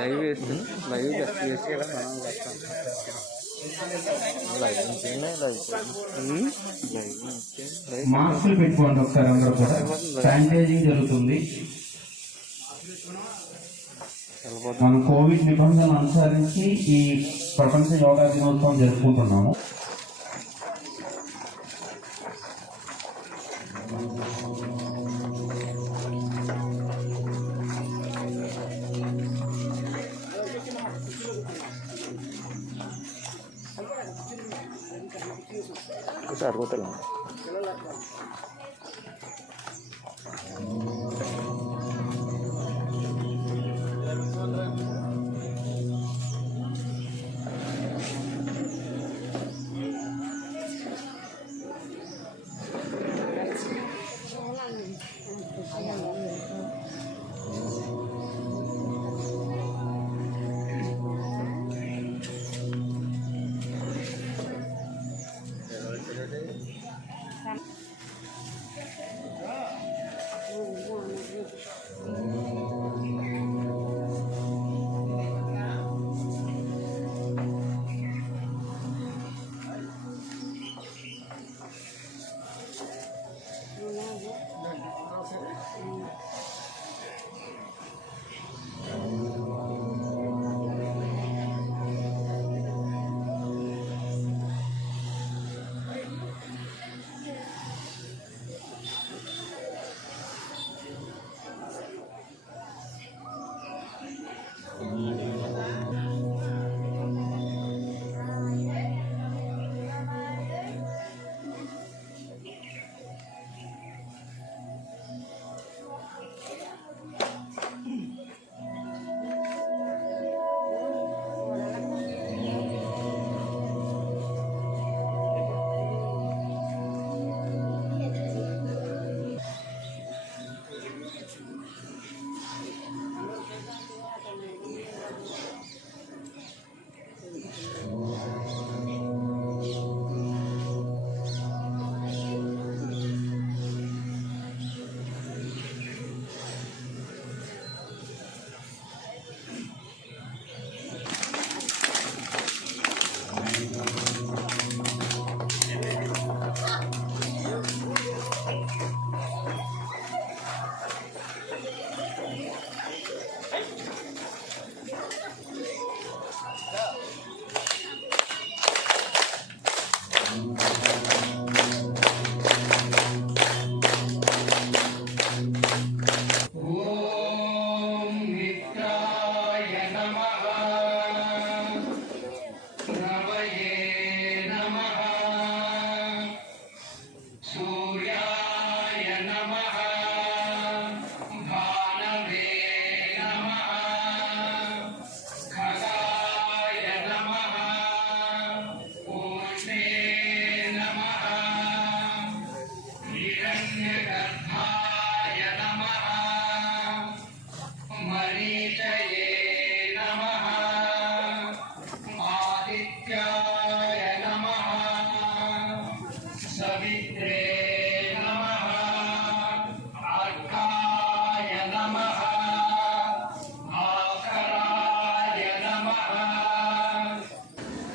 Live వేస్తుంది. Live వేసి కదా మనం వస్తాం. మాస్కులు పెట్టుకోండి ఒకసారి, అందరూ కూడా శానిటైజింగ్ జరుగుతుంది. మనం కోవిడ్ నిబంధనలు అనుసరించి ఈ ప్రపంచ యోగా దినోత్సవం జరుపుకుంటున్నాము. అడుగుతాను.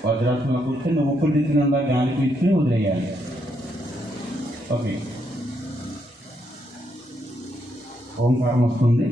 వజ్రాసనంలో కూర్చొని నువ్వు ఊపిరి తీసినందా గాలి పీల్చుకుని వదిలేయాలి. ఓకే, ఓంకారం వస్తుంది.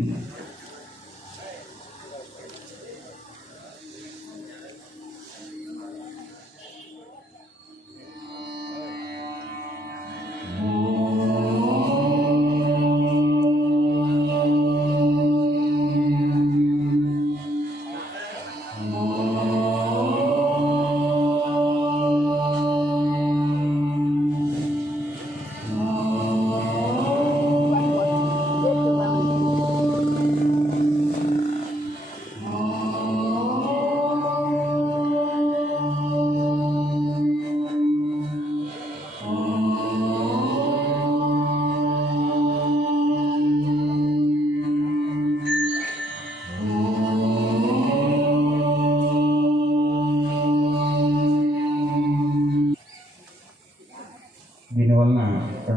దీనివలన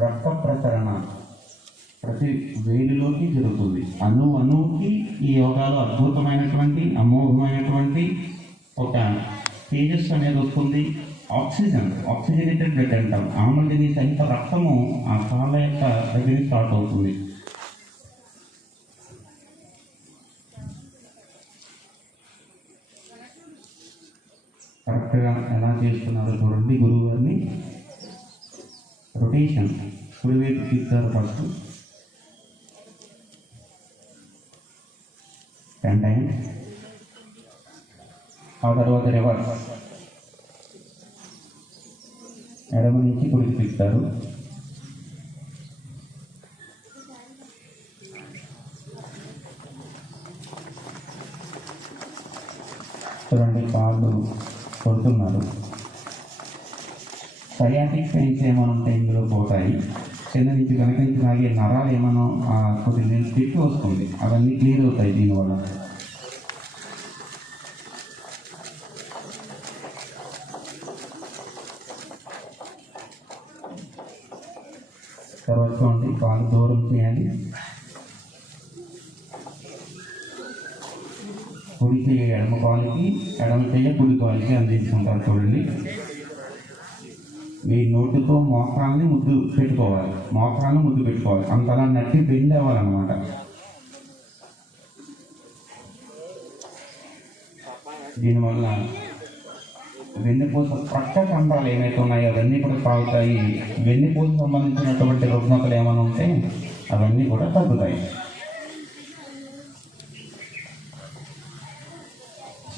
రక్త ప్రసరణ ప్రతి వేలులోకి జరుగుతుంది. అణువుకి ఈ యోగాలో అద్భుతమైనటువంటి అమోఘమైనటువంటి ఒక తేజస్సు అనేది వస్తుంది. ఆక్సిజనేటెడ్ బ్లడ్ అంటాం. ఆమ్లజని సహిత రక్తము ఆ కాళ్ళ యొక్క దగ్గర స్టార్ట్ అవుతుంది. కరెక్ట్గా ఎలా చేస్తున్నారో చూడండి. గురువు గారిని రొటేషన్ కుడివైపు తిప్పుతారు ఫస్ట్ 10 times, ఆ తర్వాత రివర్స్ ఎడమ నుంచి కుడికి తిప్పుతారు. చూడండి కాళ్ళు కొడుతున్నారు. సయాటిక్ పెయిన్స్ ఏమైనా ఉంటే ఇందులో పోతాయి. కింద నుంచి వెనక నుంచి లాగే నరాలు ఏమైనా కొద్దిగా తిప్పి వస్తుంది, అవన్నీ క్లియర్ అవుతాయి దీనివల్ల. తర్వాత చూడండి కాలు దూరం చేయాలి. కుడి చెయ్యి ఎడమ కాలుకి, ఎడమ చెయ్యి కుడి కాలుకి అందించుకుంటారు. చూడండి మీ నోటితో మోకాల్ని ముద్దు పెట్టుకోవాలి, అంతలా నట్టి బెండ్ అవ్వాలన్నమాట. దీనివల్ల వెన్నుపూస పక్క కండాలు ఏమైతే ఉన్నాయో అవన్నీ కూడా తాగుతాయి. వెన్నుపూస సంబంధించినటువంటి రుగ్మతలు ఏమైనా ఉంటే అవన్నీ కూడా తగ్గుతాయి.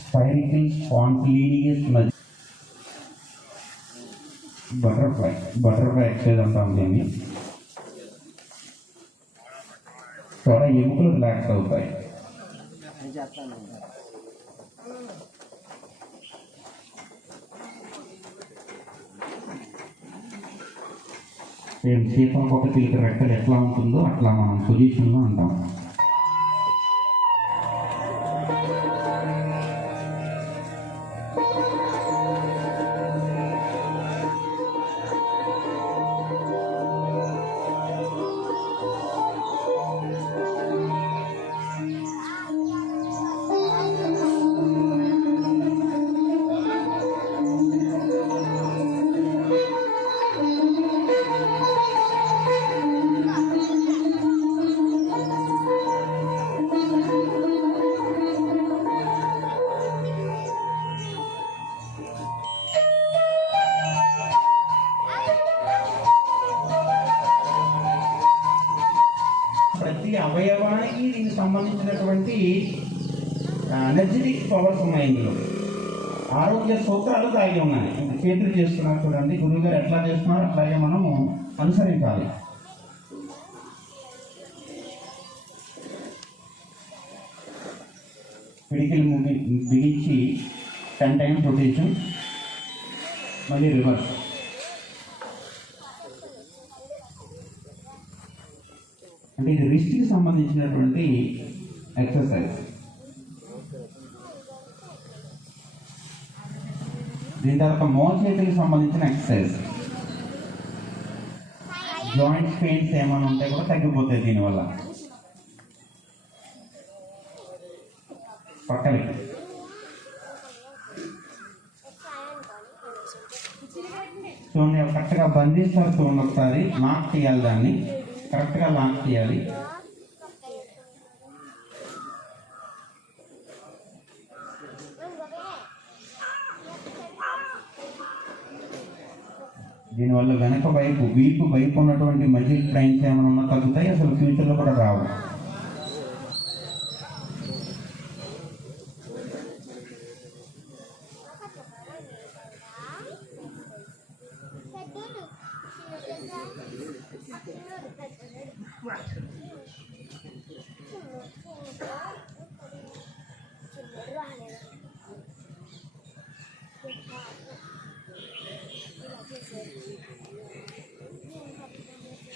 స్పైరికల్ స్పాంటిలినియస్ బటర్ఫ్లై ఎక్సైజ్ అంటాం దీన్ని. చాలా ఎముకలు రిలాక్స్ అవుతాయి. సేమ్ సీతాకోక చిలుక రెక్కలు ఎట్లా ఉంటుందో అట్లా మనం పొజిషన్లో ఉంటాం. ప్రతి అవయవానికి దీనికి సంబంధించినటువంటి ఎనర్జెటిక్ పవర్స్ ఉన్నాయి. ఇందులో ఆరోగ్య సూత్రాలు దాగి ఉన్నాయి. ఇంకా చేతులు చేస్తున్నారు చూడండి. గురువు గారు ఎట్లా చేస్తున్నారు అట్లాగే మనము అనుసరించాలి. పిడికిలు బిగించి 10 times రొటేషన్, మళ్ళీ రివర్స్. అంటే ఇది రిస్ట్కి సంబంధించినటువంటి ఎక్సర్సైజ్. దీని తర్వాత మోచేతులకు సంబంధించిన ఎక్సర్సైజ్. జాయింట్స్ పెయిన్స్ ఏమైనా ఉంటే కూడా తగ్గిపోతాయి దీనివల్ల. పక్కలకి చూడండి, కరెక్ట్గా బంధిస్తారు. చూడండి ఒకసారి లాక్ తీయాలి, దాన్ని కరెక్ట్గా లాక్ తీయాలి. దీనివల్ల వెనక వైపు వీపు వైపు ఉన్నటువంటి మజిల్ ట్రైన్స్ ఏమైనా ఉన్నా తగ్గుతాయి, అసలు ఫ్యూచర్లో కూడా రావు.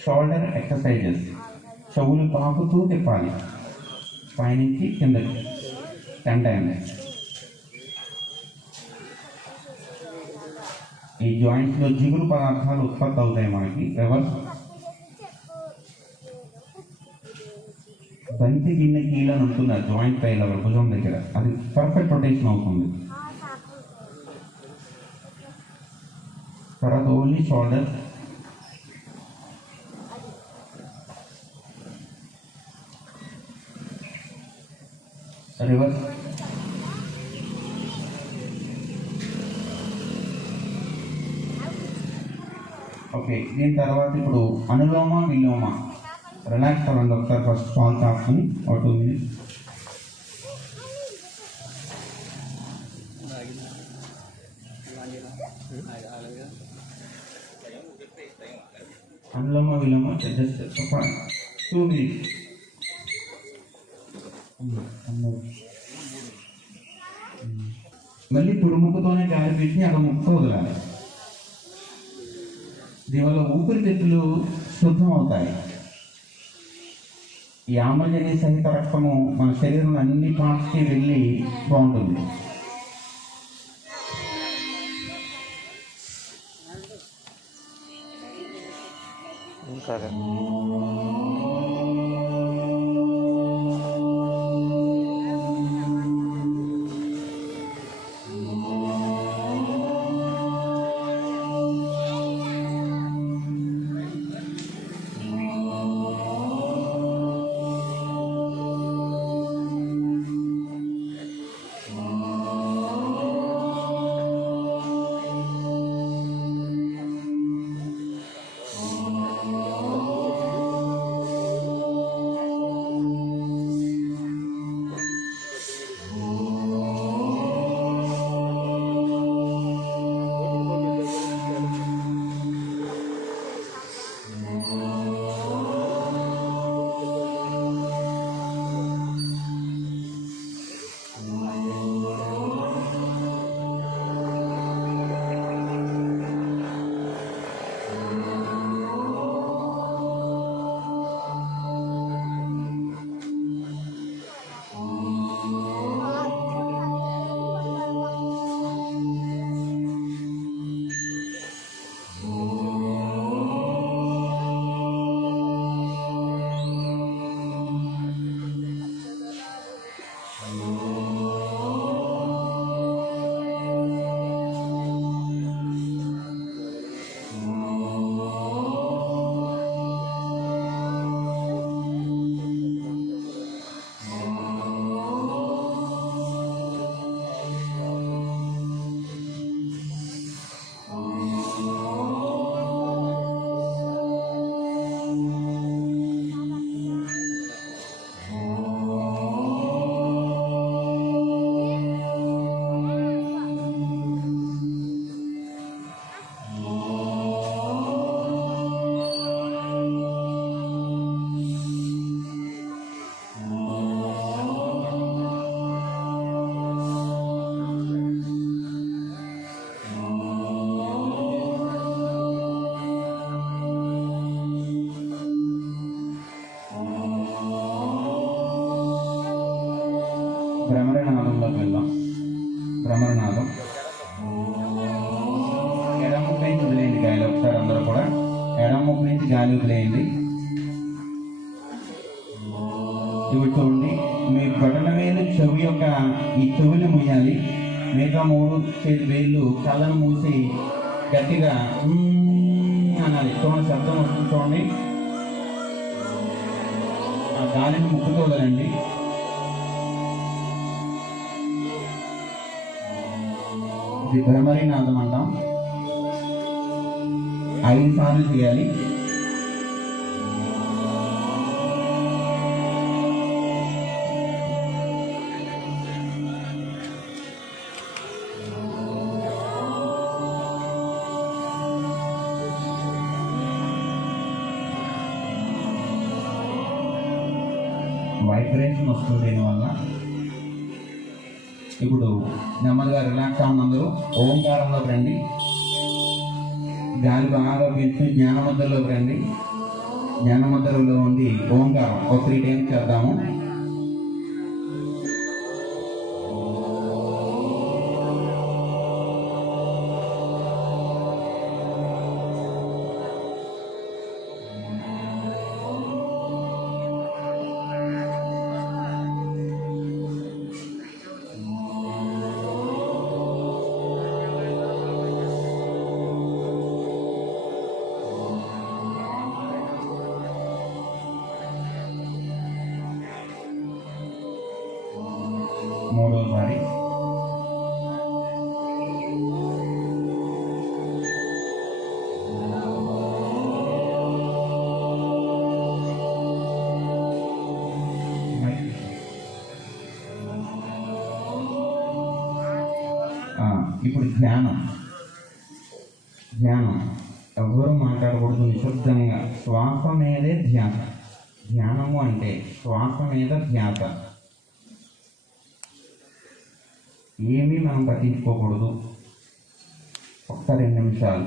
Shoulder exercises. చెవులు తాకుతూ తిప్పాలి పైనుంచి కిందకి 10 times. ఈ జాయింట్స్లో జిగురు పదార్థాలు ఉత్పత్తి అవుతాయి మనకి. రివర్స్ బంతి గిన్నె కీలు అని ఉంటుంది, ఆ జాయింట్ పై లెవెల్ భుజం దగ్గర, అది పర్ఫెక్ట్ రొటేషన్ అవుతుంది. తర్వాత ఓన్లీ షోల్డర్, రివర్స్, ఓకే. దీని తర్వాత ఇప్పుడు అనులోమ విలోమ, రిలాక్స్ అవ్వండి ఒకసారి. ఫస్ట్ ఫాల్ కాసుకుని ఒక 2 minutes. అనులోమ విలోమ జస్ట్ 2 minutes. మళ్ళీ పుడుముక్కుతోనే గాలి పెట్టి అక్కడ ముక్కు వదలాలి. దీనివల్ల ఊపిరితిత్తులు శుద్ధం అవుతాయి. ఈ ఆమ్లజని సహిత రక్తము మన శరీరంలో అన్ని పార్ట్స్కి వెళ్ళి బాగుంటుంది. భ్రమరనాదంలోకి వెళ్దాం. భ్రమరనాదం ఎడమ ముక్కు నుంచి వదిలేయండి గాలి. ఒకసారి అందరూ కూడా ఎడమ ముక్కు నుంచి గాలి వదిలేయండి. ఇవి చూడండి, మీ బొటన వేలు చెవి యొక్క ఈ చెవిని మూయాలి. మిగతా 3 చేతి వేళ్ళు కళ్ళను మూసి గట్టిగా అనాలి. చూడండి, శబ్దం వస్తుంది చూడండి. ఆ గాలిని ముక్కుతో వదలండి. ఇది భ్రమరీనాదం అంటాం. 5 సార్లు చేయాలి. వైబ్రేషన్ వస్తుంది దీనివల్ల. ఇప్పుడు నెమ్మదిగా రిలాక్స్ అవ్వండి. అందరూ ఓంకారంలోకి రండి. గాలి బాగా పీల్చుకుని జ్ఞానముద్రలోకి రండి. జ్ఞానముద్రలో ఉండి ఓంకారం ఒక 3 times చేద్దాము. మూడోసారి. ఇప్పుడు ధ్యానం. ఎవ్వరూ మాట్లాడకూడదు, నిశ్శబ్దంగా శ్వాస మీదే ధ్యాస. ధ్యానము అంటే శ్వాస మీద ధ్యాస. ఏమీ మనం పట్టించుకోకూడదు. ఒక్క 2 నిమిషాలు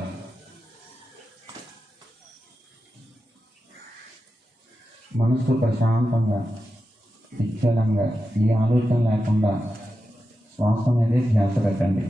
మనసు ప్రశాంతంగా, నిశ్చలంగా, ఏ ఆలోచన లేకుండా శ్వాస మీదే ధ్యాస పెట్టండి.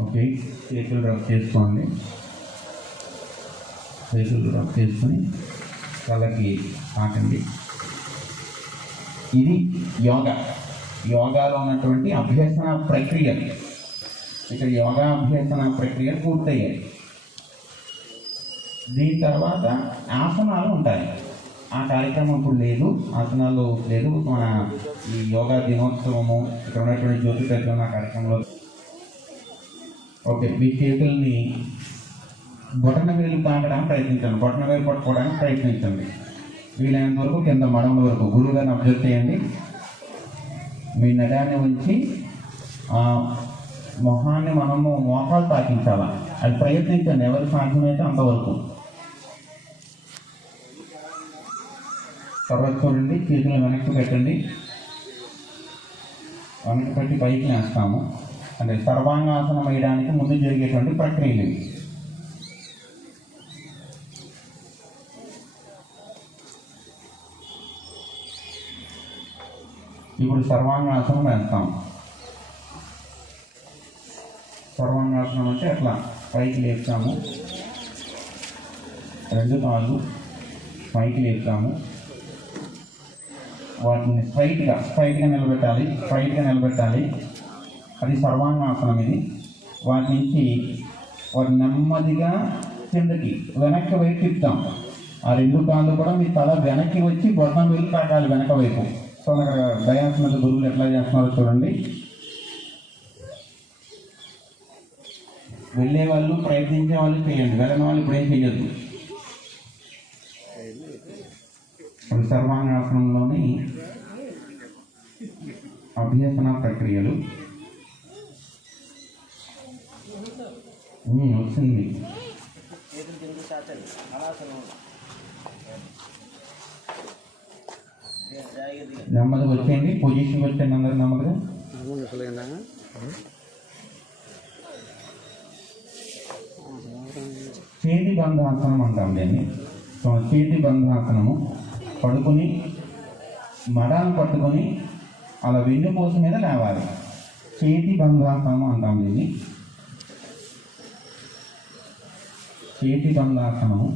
ఓకే, చేతులు రబ్ చేసుకోండి. చేతులు రబ్ చేసుకొని వాళ్ళకి తాకండి. ఇది యోగాలో ఉన్నటువంటి అభ్యసన ప్రక్రియ. ఇక్కడ యోగా అభ్యసన ప్రక్రియ పూర్తయ్యాయి. దీని తర్వాత ఆసనాలు ఉంటాయి. ఆ కార్యక్రమం ఇప్పుడు లేదు, ఆసనాలు లేదు. మన ఈ యోగా దినోత్సవము ఇక్కడ ఉన్నటువంటి జ్యోతి ప్రజ్వలన కార్యక్రమంలో ఓకే, మీ చేతుల్ని బొటన వేలు తాకడానికి ప్రయత్నించండి, బొటన వేలు పట్టుకోవడానికి ప్రయత్నించండి. వీలైనంత వరకు కింద మడమల వరకు గురువుగారిని అబ్జర్వ్ చేయండి. మీ నడాన్ని ఉంచి మొహాన్ని మనము మోకాలు తాకించాలా, అది ప్రయత్నించండి ఎవరు సాధ్యమైతే అంతవరకు. తర్వాత చూడండి, చేతులు వెనక్కి పెట్టండి. వెనక్కి పెట్టి పైకి వేస్తాము. అంటే సర్వాంగాసనం వేయడానికి ముందు జరిగేటువంటి ప్రక్రియలు ఇవి. ఇప్పుడు సర్వాంగాసనం వేస్తాం. సర్వాంగాసనం అంటే అట్లా పైకి లేపుతాము, 2 కాళ్ళు పైకి లేపుతాము, వాటిని స్ట్రైట్గా నిలబెట్టాలి. అది సర్వాంగాసనం. ఇది వాటి నుంచి వాటి నెమ్మదిగా కిందకి వెనక్కి వైపు తిప్పుతాం. ఆ 2 కాళ్ళు కూడా మీ తల వెనక్కి వచ్చి బొట్టం వెళ్ళి తాకాలి వెనక వైపు. సో అక్కడ డయాస్ మీద గురువులు ఎట్లా చేస్తున్నారో చూడండి. వెళ్ళే వాళ్ళు, ప్రయత్నించే వాళ్ళు చేయండి, వెళ్ళని వాళ్ళు ఇప్పుడు ఏం చేయొద్దు. ఇప్పుడు సర్వాంగాసనంలోని అభ్యసన ప్రక్రియలు వచ్చింది. నెమ్మదిగా వచ్చేయండి, పొజిషన్ వచ్చేయండి అందరు నెమ్మదిగా. చేతి బంధాసనం అంటాం దీన్ని. సో చేతి బంధాసనము, పడుకొని మడాలు పట్టుకొని అలా వెన్నుపూస మీద లేవాలి. చేతి బంధాసనము అంటాం దీన్ని. చేతి బంధాసనము,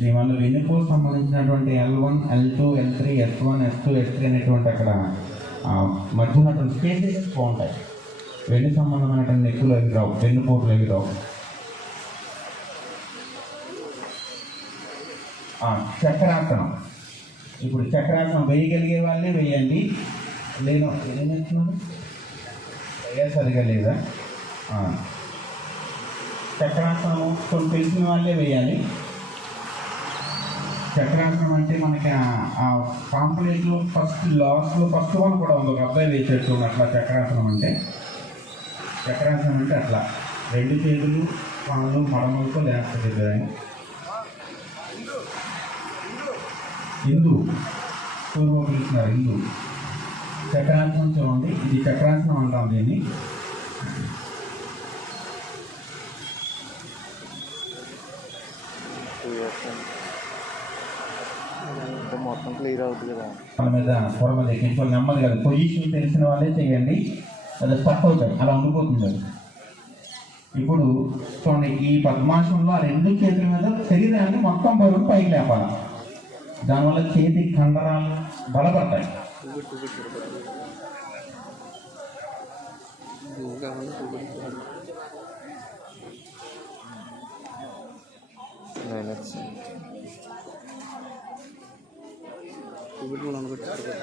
దీనివల్ల వెన్నుపూస సంబంధించినటువంటి L1, L2, L3, S1, S2, S3 అనేటువంటి అక్కడ మధ్య ఉన్నటువంటి స్పేసెస్ బాగుంటాయి. వెన్ను సంబంధమైనటువంటి నెక్కులు అవి రావు, వెన్నుపోటులు అవి రావు. చక్రాసనం. ఇప్పుడు చక్రాసనం వేయగలిగే వాళ్ళే వేయండి. ఏమేస్తున్నాను సరిగా లేదా? చక్రాసనం కొన్ని తెలిసిన వాళ్ళే వేయాలి. చక్రాసనం అంటే మనకి ఆ పాంప్లెట్లో లాస్ట్లో ఫస్ట్ వన్ కూడా ఉంది, ఒక అబ్బాయి వేసేట్టు అట్లా చక్రాసనం అంటే. చక్రాసనం అంటే అట్లా 2 చేతులు కాళ్ళు మడమలతో లేస్తుంది. హిందూ పూర్వం పిలుస్తున్నారు హిందూ. చక్రాసనం చూడండి, ఇది చక్రాసనం అంటాం దీన్ని. మొత్తం క్లియర్ అవుతుంది కదా. వాళ్ళ మీద పొర మీద ఎక్కించుకొని నెమ్మది కదా, పొజిషన్ తెలిసిన వాళ్ళే చేయండి, అది స్టక్ అవుతాయి, అలా ఉండిపోతుంది అది. ఇప్పుడు చూడండి, ఈ పద్మాసనంలో ఆ 2 చేతుల మీద శరీరాన్ని మొత్తం బరువు పైకి లేపాలి. దానివల్ల చేతి కండరాలు బలపడతాయి.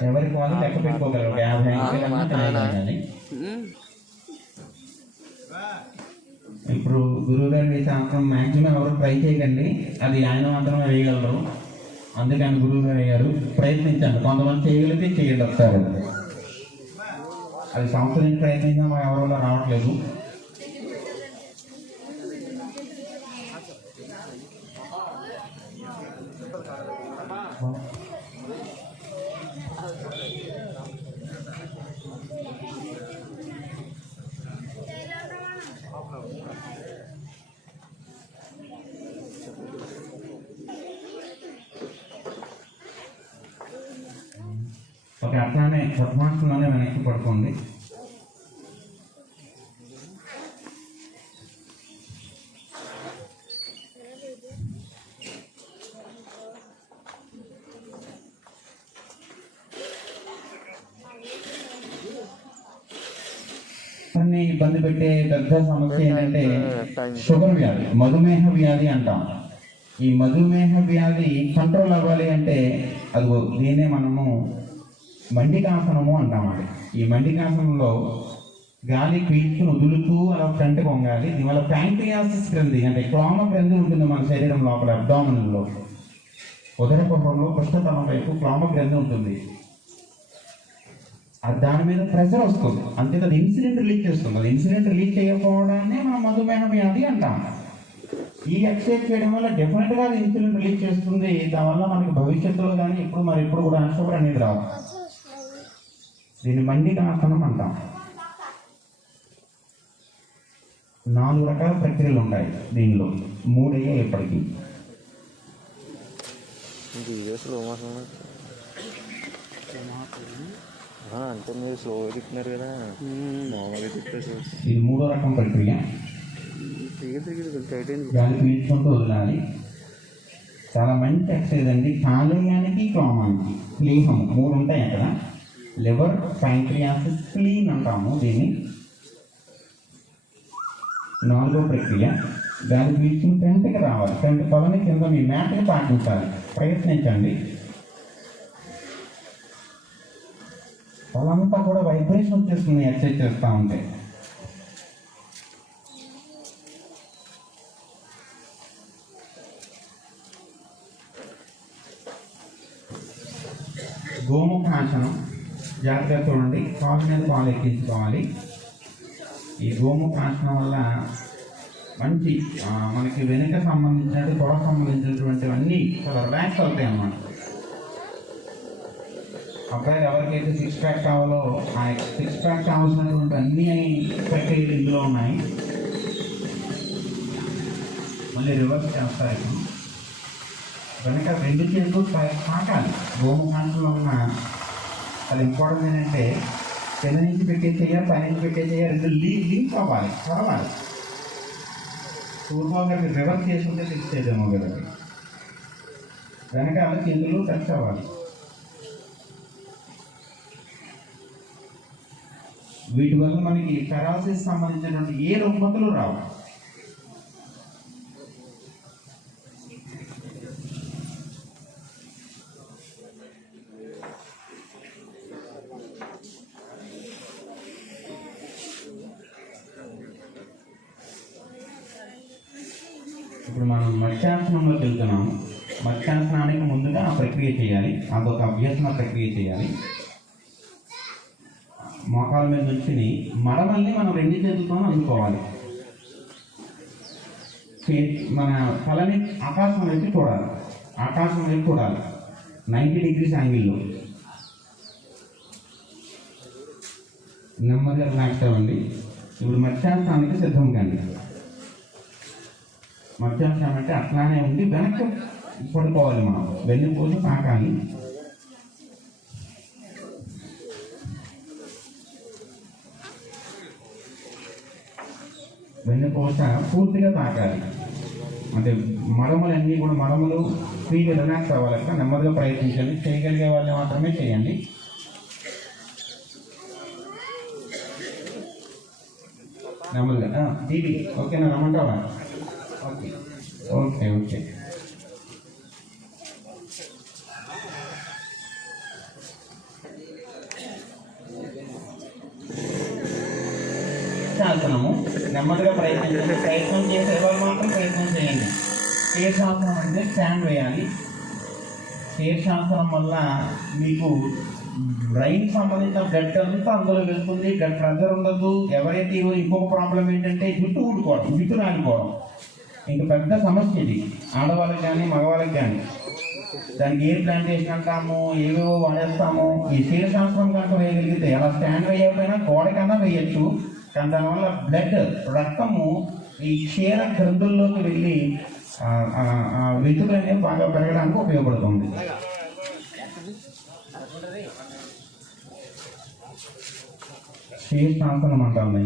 ఎవరికి వాళ్ళు లెక్క పెట్టుకోగలరు, 50 అంకెలన్నా. ఇప్పుడు గురువు గారు వేసే ఆసనం మ్యాక్సిమం ఎవరు ట్రై చేయకండి, అది ఆయన మాత్రమే వేయగలరు. అందుకని గురువు గారు అయ్యారు, ప్రయత్నించండి. కొంతమంది చేయగలిగితే చేయండి ఒకసారి. అది సంవత్సరం ప్రయత్నించినా ఎవరో రావట్లేదు. ఒక అట్లానే పద్మాసనంలోనే వెనక్కి పడుకోండి. ఇబ్బంది పెట్టే పెద్ద సమస్య ఏంటంటే షుగర్ వ్యాధి, మధుమేహ వ్యాధి అంటాం. ఈ మధుమేహ వ్యాధి కంట్రోల్ అవ్వాలి అంటే అది దీన్నే మనము మండికాసనము అంటామండి. ఈ మండికాసనంలో గాలి పీల్చుకుని వదులుతూ అలా ఫ్రంట్ పొంగాలి. దీనివల్ల ప్యాంక్రియాసిస్ గ్రంథి అంటే క్లోమ గ్రంథి ఉంటుంది మన శరీరం లోపల, అబ్డామినల్లో, ఉదర కుహరంలో పృష్ఠతలం వైపు క్లోమ గ్రంథి ఉంటుంది. అది దాని మీద ప్రెషర్ వస్తుంది, అంతే అది ఇన్సులిన్ రిలీజ్ చేస్తుంది. అది ఇన్సులిన్ రిలీజ్ చేయకపోవడాన్ని మనం మధుమేహ వ్యాధి అంటాం. ఈ ఎక్సర్సైజ్ చేయడం వల్ల డెఫినెట్గా అది ఇన్సులిన్ రిలీజ్ చేస్తుంది. దానివల్ల మనకి భవిష్యత్తులో కానీ ఇప్పుడు కూడా షుగర్ అనేది రాదు. దీన్ని మండికాసనం అంటాం. 4 రకాల ప్రక్రియలు ఉంటాయి దీనిలో, 3 అయ్యాయి ఇప్పటికీ. అంటే మీరు స్లోగా తిప్పుతున్నారు కదా, మామూలుగా తిప్పేసి. ఇది 3వ రకం ప్రక్రియ. గాలి పీల్చుకుంటూ వదలాలి. చాలా మంచి ఎక్సర్సైజ్ అండి. కాలేయానికి క్లోమానికి ప్లీహం 3 ఉంటాయి అక్కడ. లివర్, ప్యాంక్రియాసిస్, స్ప్లీన్ అంటాము దీన్ని. 4వ ప్రక్రియ గాలి పీల్చుకుని ఫ్రంట్కి రావాలి. ఫ్రంట్ పదని కింద మీ మ్యాట్ని పాటించాలి, ప్రయత్నించండి. వాళ్ళంతా కూడా వైబ్రేషన్ వచ్చేస్తుంది ఎక్సర్సైజ్ చేస్తూ ఉంటే. గోముఖాసనం జాగ్రత్తగా చూడండి, కాలు మీద కాలు ఎక్కించుకోవాలి. ఈ గోముఖాసనం వల్ల మంచి మనకి వెనుక సంబంధించినట్టు తొడ సంబంధించినటువంటివన్నీ చాలా రిలాక్స్ అవుతాయి అన్నమాట. అబ్బాయిలు ఎవరికైతే 6 ప్యాక్ కావాలో ఆ 6 ప్యాక్ కావాల్సినటువంటి అన్ని ప్రక్రియలు ఇందులో ఉన్నాయి. మళ్ళీ రివర్స్ చేస్తారు. ఇప్పుడు వెనక 2 చేతులు తాకాలి. గోముఖాసనంలో ఉన్న అది ఇంపార్టెంట్ ఏంటంటే కింద నుంచి పెట్టే చెయ్య, పై నుంచి పెట్టే చెయ్య 2 లింక్ అవ్వాలి, చదవాలి. పూర్వం గారికి రివర్స్ చేసుకుంటే ఫిక్స్ చేయదేమో గారికి. వెనకాల చేతులు టచ్ అవ్వాలి. వీటి వల్ల మనకి పెరాలసిస్ సంబంధించినటువంటి ఏ రుగ్మతలు రావు. ఇప్పుడు మనం మత్స్యాసనంలోకి వెళ్తున్నాము. మత్స్యాసనానికి ముందుగా ఆ ప్రక్రియ చేయాలి, అదొక అభ్యసన ప్రక్రియ చేయాలి. మోకాల మీద నుంచుని మడమల్ని మనం 2 చేతులతో అందుకోవాలి. మన తలని ఆకాశం వైపు చూడాలి, 90 degrees యాంగిల్లో. నెమ్మదిగా రిలాక్స్ అవ్వండి. ఇప్పుడు మత్స్యాసనానికి సిద్ధం కండి. మత్స్యాసనం అంటే అట్లానే ఉండి వెనక్కి పడుకోవాలి, మనం వెన్నుపూస తాకాలి. వెన్నుపూస పూర్తిగా తాకాలి. అంటే మడమలన్నీ కూడా మడమలు ఫ్రీగా రిలాక్స్ అవ్వాలి. నెమ్మదిగా ప్రయత్నించండి, చేయగలిగే వాళ్ళు మాత్రమే చేయండి. నెమ్మదిగా దీది ఓకేనా, రమ్మంటావా? Okay okay okay. శాసనము నెమ్మదిగా ప్రయత్నించండి. ప్రయత్నం చేసే వాళ్ళు మాత్రం ప్రయత్నం చేయండి. శీర్షాసనం అంటే స్టాండ్ వేయాలి. శీర్షాసనం వల్ల మీకు బ్రెయిన్ సంబంధించిన బ్లడ్ అంతా అందులో వెళ్తుంది, బ్లడ్ ప్రెషర్ ఉండదు. ఎవరైతే ఇంకొక ప్రాబ్లం ఏంటంటే జుట్టు ఊడుకోవడం, జుట్టు రాలిపోవడం, ఇంక పెద్ద సమస్య ఇది ఆడవాళ్ళకి కానీ మగవాళ్ళకి కానీ. దానికి ఏ ప్లాంటేషన్ అంటాము, ఏవేవో వాడేస్తాము. ఈ శీర్షాసనం కనుక వేయగలిగితే అలా స్టాండ్ వేయకపోయినా గోడ కన్నా వేయచ్చు. కానీ దానివల్ల బ్లడ్, రక్తము ఈ క్షీర గ్రంథుల్లోకి వెళ్ళి వెతుకులు అనేవి బాగా పెరగడానికి ఉపయోగపడుతుంది. శీర్షాసనం అంటాము.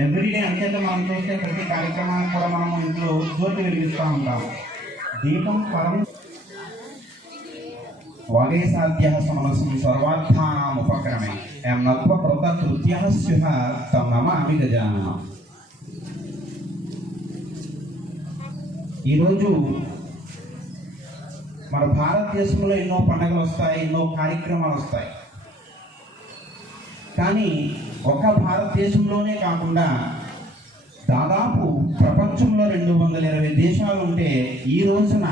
ఎవ్రీడే అంతేత మనం చూస్తే ప్రతి కార్యక్రమానికి కూడా మనం ఇంట్లో జ్యోతి వెలిగిస్తూ ఉంటాం. దీపం పరం వాగే సాధ్య సమనసం సర్వార్థానాం ఉపక్రమే ఎం నత్వ కృత తృతీయ స్యుః తం నమామి గజాననం. ఈరోజు మన భారతదేశంలో ఎన్నో పండుగలు వస్తాయి, ఎన్నో కార్యక్రమాలు వస్తాయి. కానీ ఒక భారతదేశంలోనే కాకుండా దాదాపు ప్రపంచంలో 220 దేశాలు ఉంటే ఈ రోజున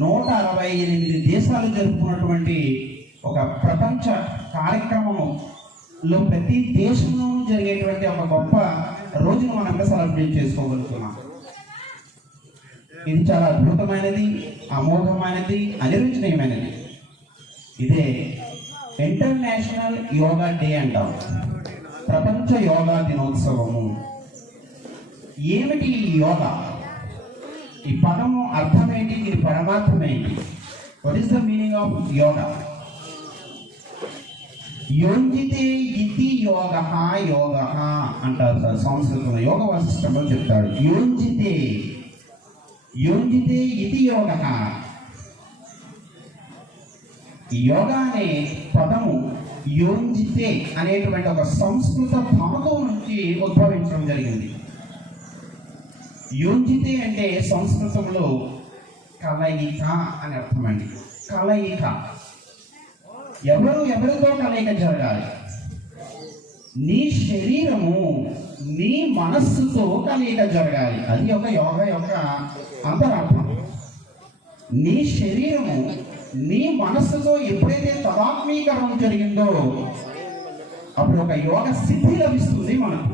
168 దేశాలు జరుపుకున్నటువంటి ఒక ప్రపంచ కార్యక్రమంలో ప్రతి దేశంలోనూ జరిగేటువంటి ఒక గొప్ప రోజును మనం సెలబ్రేట్ చేసుకోగలుగుతున్నాం. ఇది చాలా అద్భుతమైనది, అమోఘమైనది, అనిర్వచనీయమైనది. ఇదే ఇంటర్నేషనల్ యోగా డే అంటాం, ప్రపంచ యోగా దినోత్సవము. ఏమిటి ఈ యోగా? ఈ పదము అర్థం ఏంటి, దీని పరమార్థం ఏంటి? What is the meaning of yoga? యోంజితే ఇతి యోగ యోగ అంటారు సార్ సంస్కృతంలో. యోగ వాసిష్టంలో చెప్తాడు యోంజితే ఇది యోగ. యోగా అనే పదము యోంజితే అనేటువంటి ఒక సంస్కృత ధాతువు నుంచి ఉద్భవించడం జరిగింది. యోంజితే అంటే సంస్కృతంలో కలయిక అని అర్థం అండి. కలయిక, ఎవరితో కలయిక జరగాలి? నీ శరీరము నీ మనస్సుతో కలయిక జరగాలి. అది ఒక యోగా యొక్క అంతరార్థం. నీ శరీరము నీ మనస్సుతో ఎప్పుడైతే తదాత్మీకరణం జరిగిందో అప్పుడు ఒక యోగ సిద్ధి లభిస్తుంది మనకు.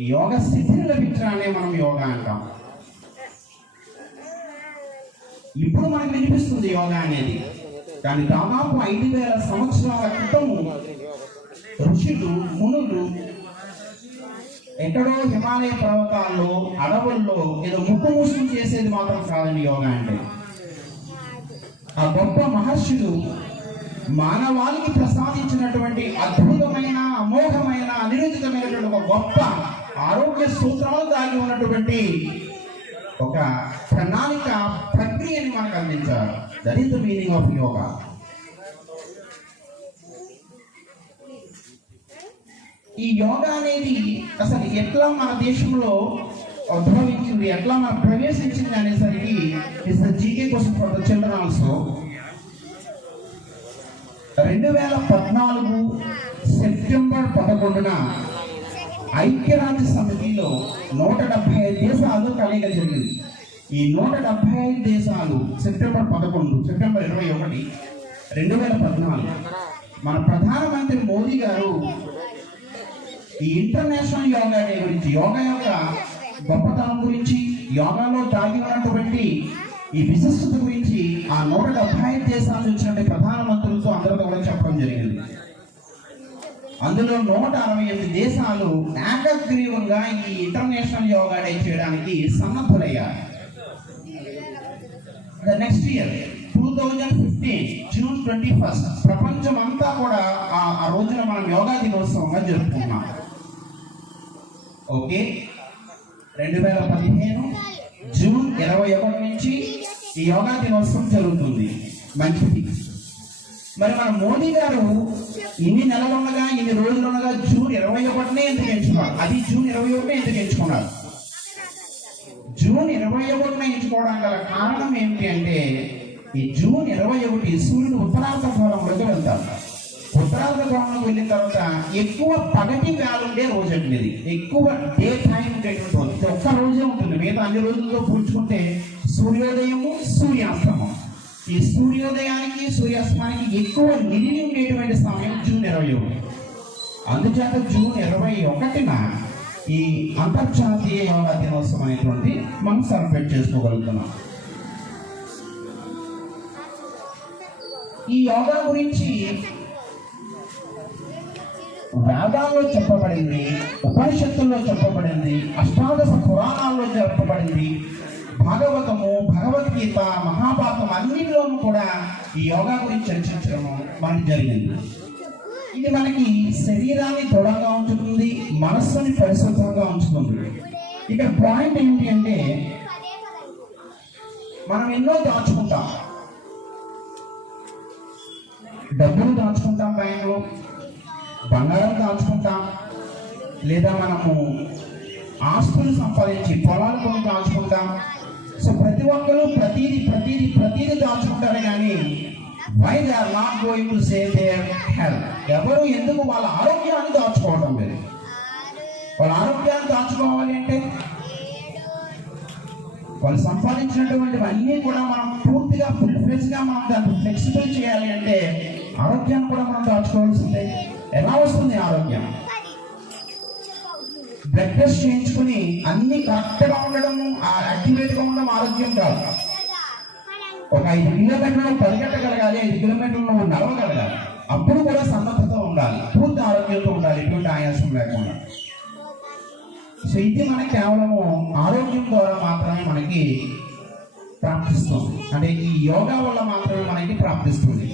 ఈ యోగ సిద్ధిని లభించడానే మనం యోగా అంటాం. ఇప్పుడు మనకు వినిపిస్తుంది యోగా అనేది, కానీ దాదాపు 5000 సంవత్సరాల క్రితము ఋషులు, మునులు ఎక్కడో హిమాలయ పర్వతాల్లో, అడవుల్లో ఏదో ముక్కు మూసుకు చేసేది మాత్రం కాదండి యోగా అంటే. ఆ గొప్ప మహర్షులు మానవాళికి ప్రసాదించినటువంటి అద్భుతమైన, అమోఘమైన, అనిరుచితమైనటువంటి ఒక గొప్ప ఆరోగ్య సూత్రాలు దాగి ఉన్నటువంటి ఒక ప్రణాళిక ప్రక్రియని మనకు అందించారు. That is the meaning of yoga. ఈ యోగా అనేది అసలు ఎట్లా మన దేశంలో ఉద్భవించింది, ఎట్లా మనం ప్రవేశించింది అనేసరికి is the GK question for the children also. 2014 September 11న ఐక్యరాజ్య సమితిలో 175 దేశాలు కలయిక జరిగింది. ఈ 175 దేశాలు సెప్టెంబర్ 21, 2014 మన ప్రధానమంత్రి మోదీ గారు ఈ ఇంటర్నేషనల్ యోగా డే గురించి, యోగా యొక్క గొప్పతనం గురించి, యోగాలో దాగి ఉన్నటువంటి ఈ విశిష్టత గురించి ఆ 175 దేశాల నుంచి వచ్చినటువంటి ప్రధానమంత్రులతో అందరితో కూడా చెప్పడం జరిగింది. అందులో 168 దేశాలు ఏకగ్రీవంగా ఈ ఇంటర్నేషనల్ యోగా డే చేయడానికి సన్నద్ధులయ్యారు. నెక్స్ట్ ఇయర్ 2015 జూన్ 21 ప్రపంచం అంతా కూడా ఆ రోజున మనం యోగా దినోత్సవంగా జరుపుకున్నాం. ఓకే, 2015 జూన్ 21 నుంచి ఈ యోగా దినోత్సవం జరుగుతుంది. మంచిది. మరి మన మోదీ గారు ఇన్ని నెలలుండగా, ఇన్ని రోజులుండగా జూన్ 21నే ఎందుకు ఎంచుకున్నారు? అది జూన్ 21నే ఎందుకు ఎంచుకున్నారు? జూన్ 21న ఎంచుకోవడానికి గల కారణం ఏంటి అంటే, ఈ జూన్ 21 సూర్యుడు ఉత్తరార్ధ గోళంలోకి వెళ్తాడు. ఉత్తరార్ధ గోళంలోకి వెళ్ళిన తర్వాత ఎక్కువ పగటి వేళ ఉండే రోజు అండి, ఇది ఎక్కువ డే టైం ఉండేటువంటి రోజు. ఇది ఒక్క రోజే ఉంటుంది. మిగతా అన్ని రోజులతో పోల్చుకుంటే సూర్యోదయము, సూర్యాస్తమం, ఈ సూర్యోదయానికి సూర్యాస్తమానికి ఎక్కువ నిలిగి ఉండేటువంటి సమయం జూన్ 21. అందుచేత జూన్ 21న ఈ అంతర్జాతీయ యోగా దినోత్సవం అనేటువంటి మనం సెలబ్రేట్ చేసుకోగలుగుతున్నాం. ఈ యోగా గురించి వేదాల్లో చెప్పబడింది, ఉపనిషత్తుల్లో చెప్పబడింది, అష్టాదశ పురాణాల్లో చెప్పబడింది, భాగవతము, భగవద్గీత, మహాభారతం అన్నింటిలోనూ కూడా ఈ యోగా గురించి చర్చించడం మనకి జరిగింది. ఇది మనకి శరీరాన్ని దృఢంగా ఉంచుతుంది, మనస్సుని పరిశుభ్రంగా ఉంచుతుంది. ఇక్కడ పాయింట్ ఏంటి అంటే, మనం ఎన్నో దాచుకుంటాం. డబ్బులు దాచుకుంటాం, బ్యాంకులో బంగారం దాచుకుంటాం, లేదా మనము ఆస్తులు సంపాదించి పొలాలు కొని దాచుకుంటాం. సో ప్రతి ఒక్కరు ప్రతిదీ దాచుకుంటారు. కానీ why they are not going to save their health? ఎవరు ఎందుకు వాళ్ళ ఆరోగ్యాన్ని దాచుకోవడం లేదు? వాళ్ళ ఆరోగ్యాన్ని దాచుకోవాలి అంటే వాళ్ళు సంపాదించినటువంటివన్నీ కూడా మనం పూర్తిగా ఫుల్ఫిల్గా మనం దాన్ని ఫ్లెక్సిబుల్ చేయాలి అంటే ఆరోగ్యాన్ని కూడా మనం దాచుకోవాల్సిందే. ఎలా వస్తుంది ఆరోగ్యం? బ్లడ్ టెస్ట్ చేయించుకుని అన్ని కరెక్ట్గా ఉండడము, యాక్టివేట్గా ఉండడం ఆరోగ్యం కాదు. ఒక 5 కిలోమీటర్లు పరిగెట్టగలగాలి, 5 కిలోమీటర్లు నడవగలగాలి. అప్పుడు కూడా సన్నద్ధత ఉండాలి, పూర్తి ఆరోగ్యంతో ఉండాలి, ఎటువంటి ఆయాసం లేకుండా. సో ఇది మనకి కేవలము ఆరోగ్యం ద్వారా మాత్రమే మనకి ప్రాప్తిస్తుంది. అంటే ఈ యోగా వల్ల మాత్రమే మనకి ప్రాప్తిస్తుంది.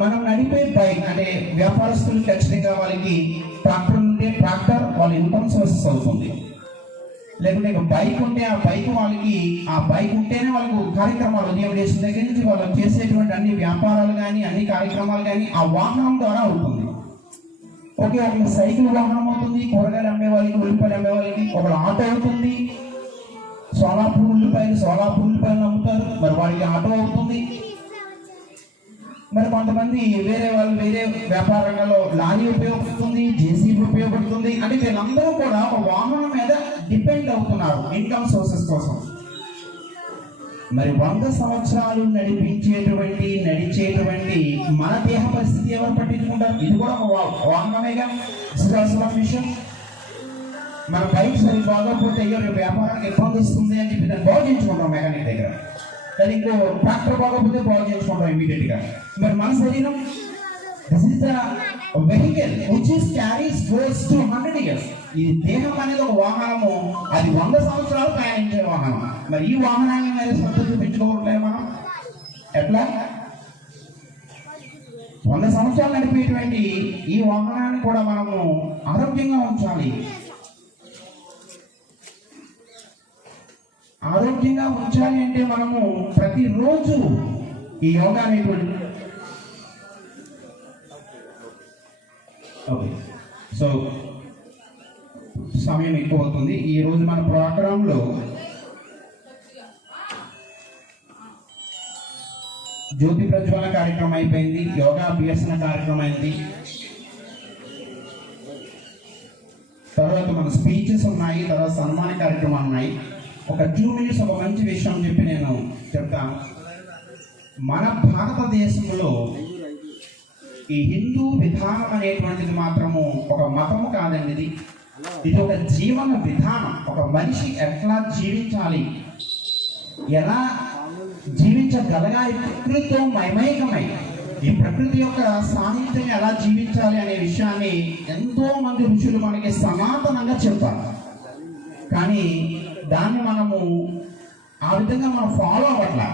మనం నడిపే బైక్ అంటే వ్యాపారస్తులు ఖచ్చితంగా వాళ్ళకి ట్రాక్టర్ ఉంటే ట్రాక్టర్ వాళ్ళ ఇన్కమ్ సోర్సెస్ అవుతుంది. లేకుంటే బైక్ ఉంటే ఆ బైక్ వాళ్ళకి, ఆ బైక్ ఉంటేనే వాళ్ళకు కార్యక్రమాలు ఉదయం చేసిన దగ్గర నుంచి వాళ్ళు చేసేటువంటి అన్ని వ్యాపారాలు కానీ అన్ని కార్యక్రమాలు కానీ ఆ వాహనం ద్వారా అవుతుంది. ఓకే, ఒక సైకిల్ వాహనం అవుతుంది, కూరగాయలు అమ్మే వాళ్ళకి, ఉల్లిపాయలు అమ్మే వాళ్ళకి. ఒక ఆటో అవుతుంది, సోలాపూర్ ఉల్లిపాయలు అమ్ముతారు, మరి వాడికి ఆటో అవుతుంది. మరి కొంతమంది వేరే వ్యాపార రంగంలో లారీ ఉపయోగపడుతుంది, జేసీబీ ఉపయోగపడుతుంది. అంటే వీళ్ళందరూ కూడా ఒక వాహనం మీద డిపెండ్ అవుతున్నారు ఇన్కమ్ సోర్సెస్ కోసం. మరి 100 సంవత్సరాలు నడిచేటువంటి మన దేహ పరిస్థితి ఎవరు పట్టించుకుంటారు? ఇది కూడా ఒక వాహనమేగా. మిషన్ మన బైక్ సరి బాగోకపోతే అయ్యో వ్యాపారానికి ఇబ్బంది వస్తుంది అని చెప్పి దాన్ని బాగు చేయించుకుంటాం మెకానిక్ దగ్గర. అది ఇంకో ట్రాక్టర్ బాగోకపోతే బాగు చేసుకుంటాం ఇమీడియట్ గా. మరి మన శరీరం, this is the vehicle which is carries goes to 100 years. ఈ దేహం అనేది ఒక వాహనము, అది 100 సంవత్సరాలు ప్రయాణించే వాహనం. మరి ఈ వాహనాన్ని మీద శ్రద్ధ చూపించుకోవట్లేదు మనం. ఎట్లా? 100 సంవత్సరాలు నడిపేటువంటి ఈ వాహనాన్ని కూడా మనము ఆరోగ్యంగా ఉంచాలి. ఆరోగ్యంగా ఉంచాలి అంటే మనము ప్రతిరోజు ఈ యోగా అనేటువంటి ఓకే. సో సమయం ఎక్కువ అవుతుంది. ఈరోజు మన ప్రోగ్రాంలో జ్యోతి ప్రజ్వల కార్యక్రమం అయిపోయింది, యోగా అభ్యసన కార్యక్రమం అయింది, తర్వాత మన స్పీచెస్ ఉన్నాయి, తర్వాత సన్మాన కార్యక్రమాలు ఉన్నాయి. ఒక 2 minutes ఒక మంచి విషయం చెప్పి నేను చెప్తాను. మన భారతదేశంలో ఈ హిందూ విధానం అనేటువంటిది మాత్రము ఒక మతము కాదండి. ఇది ఒక జీవన విధానం. ఒక మనిషి ఎట్లా జీవించాలి, ఎలా జీవించగలగాలి, ప్రకృతితో మమైకమై ఈ ప్రకృతి యొక్క సాహిత్యం ఎలా జీవించాలి అనే విషయాన్ని ఎంతో మంది ఋషులు మనకి సనాతనంగా చెప్పారు. కానీ దాన్ని మనము ఆ విధంగా మనం ఫాలో అవ్వట్లా.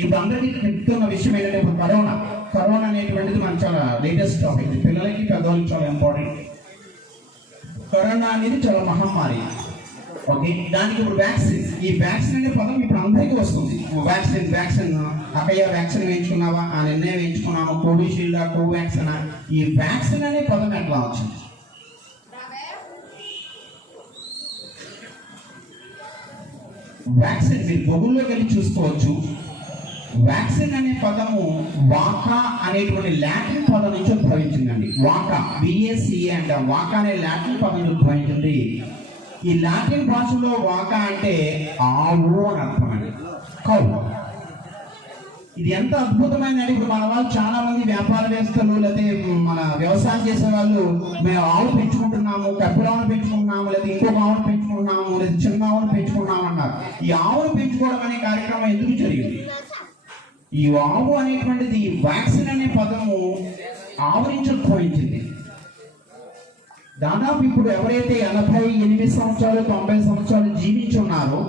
ఇప్పుడు అందరికీ చెప్తున్న విషయం ఏంటంటే, ఇప్పుడు కరోనా అనేటువంటిది మనకు చాలా లేటెస్ట్ టాపిక్. పిల్లలకి పెద్దవాళ్ళకి చాలా ఇంపార్టెంట్. కరోనా అనేది చాలా మహమ్మారి. ఓకే, దానికి ఇప్పుడు వ్యాక్సిన్, ఈ వ్యాక్సిన్ అనే పదం ఇప్పుడు అందరికీ వస్తుంది. వ్యాక్సిన్ అక్కయ్య వ్యాక్సిన్ వేయించుకున్నావా, ఆ నిన్నే వేయించుకున్నాము, కోవిషీల్డా, కోవాక్సిన్. ఈ వ్యాక్సిన్ అనే పదం ఎట్లా వచ్చింది? వ్యాక్సిన్ మీరు గూగుల్లోకి వెళ్ళి చూసుకోవచ్చు. వ్యాక్సిన్ అనే పదము వాకా అనేటువంటి లాటిన్ పదం నుంచి ఉద్భవించిందండి. వాకా, VACA అంటే వాకా అనే లాటిన్ పదం నుంచి ఉద్భవించింది. ఈ లాటిన్ భాషలో వాకా అంటే ఆవు అని అర్థం అండి, కౌ. ఇది ఎంత అద్భుతమైనది. ఇప్పుడు మన వాళ్ళు చాలా మంది వ్యాపారవేత్తలు లేకపోతే మన వ్యవసాయం చేసే వాళ్ళు, మేము ఆవును పెంచుకుంటున్నాము, కప్పురావును పెంచుకుంటున్నాము, లేదా ఇంకొక ఆవును పెంచుకుంటున్నాము, లేదా చిన్న ఆవును పెంచుకుంటున్నాము అన్నారు. ఈ ఆవును పెంచుకోవడం అనే కార్యక్రమం ఎందుకు జరిగింది? ఈ ఆవు అనేటువంటిది వ్యాక్సిన్ అనే పదము ఆవు నుంచి ఉద్భవించింది. దాదాపు ఇప్పుడు ఎవరైతే 88 సంవత్సరాలు 90 సంవత్సరాలు జీవించున్నారో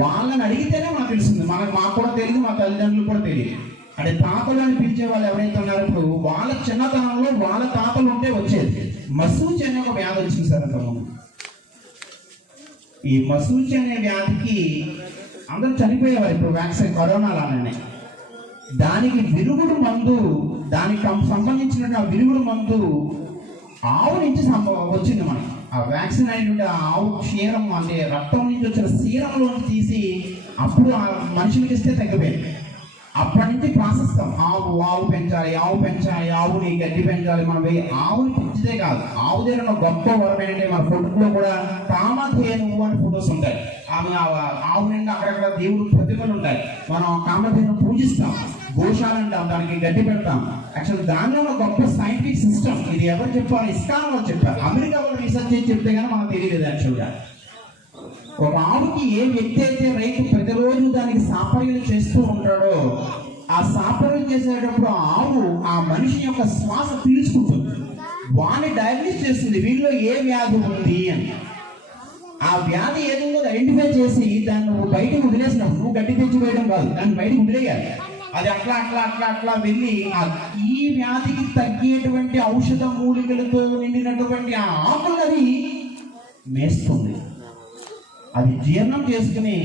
వాళ్ళని అడిగితేనే మనకు తెలుస్తుంది. మాకు కూడా తెలియదు, మా తల్లిదండ్రులు కూడా తెలియదు. అంటే తాతలు అని పిలిచే వాళ్ళు ఎవరైతే ఉన్నారో ఇప్పుడు వాళ్ళ చిన్నతనంలో వాళ్ళ తాతలు ఉంటే వచ్చేది మసూచి అనే ఒక వ్యాధి వచ్చింది సార్. అంతకుముందు ఈ మసూచి అనే వ్యాధికి అందరూ చనిపోయేవారు. ఇప్పుడు వ్యాక్సిన్ కరోనా లానే దానికి విరుగుడు మందు, దానికి సంబంధించిన విరుగుడు మందు ఆవు నుంచి వచ్చింది మనకి. ఆ వ్యాక్సిన్ అనేటువంటి ఆవు క్షీరం అంటే రక్తం నుంచి వచ్చిన సీరంలోంచి తీసి అప్పుడు ఆ మనుషులకి ఇస్తే తగ్గిపోయింది. అప్పటి నుంచి ప్రాసెస్ ఆవు పెంచాలి, ఆవుని గడ్డి పెంచాలి. మనం ఆవుని పెంచితే కాదు, ఆవు దగ్గర గొప్ప వరం ఏంటంటే మన ఫోటోలో కూడా కామధేనువు అని ఫొటోస్ ఉంటాయి. ఆవు నిండా అక్కడక్కడ దేవుడు ప్రతిమలు ఉంటాయి. మనం కామధేను పూజిస్తాం, గోశాల అంటాం, దానికి గడ్డి పెడతాం. యాక్చువల్ దానిలో గొప్ప సైంటిఫిక్ సిస్టమ్. ఇది ఎవరు చెప్పారు? ఇస్కాన్ వాళ్ళు చెప్పారు. అమెరికా వాళ్ళు రీసెర్చ్ చేసి చెప్తే కానీ మనకు తెలియదు. యాక్చువల్గా ఒక ఆవుకి ఏ వ్యక్తి అయితే రైతు ప్రతిరోజు దానికి సాపర్యలు చేస్తూ ఉంటాడో, ఆ సాపర్యం చేసేటప్పుడు ఆవు ఆ మనిషి యొక్క శ్వాస పీల్చుకుంటుంది, వాడిని డయాగ్నోస్ చేస్తుంది వీళ్ళలో ఏ వ్యాధి ఉంది అని. ఆ వ్యాధి ఏదో ఐడెంటిఫై చేసి దాన్ని నువ్వు బయటకు వదిలేసినప్పుడు, నువ్వు గడ్డి తెచ్చి వేయడం కాదు, దాన్ని బయటకు వదిలేయాలి. అది అట్లా వెళ్ళి ఈ వ్యాధికి తగ్గేటువంటి ఔషధ మూలికలతో నిండినటువంటి ఆ ఆకులు అది మేస్తుంది. అది జీర్ణం చేసుకుని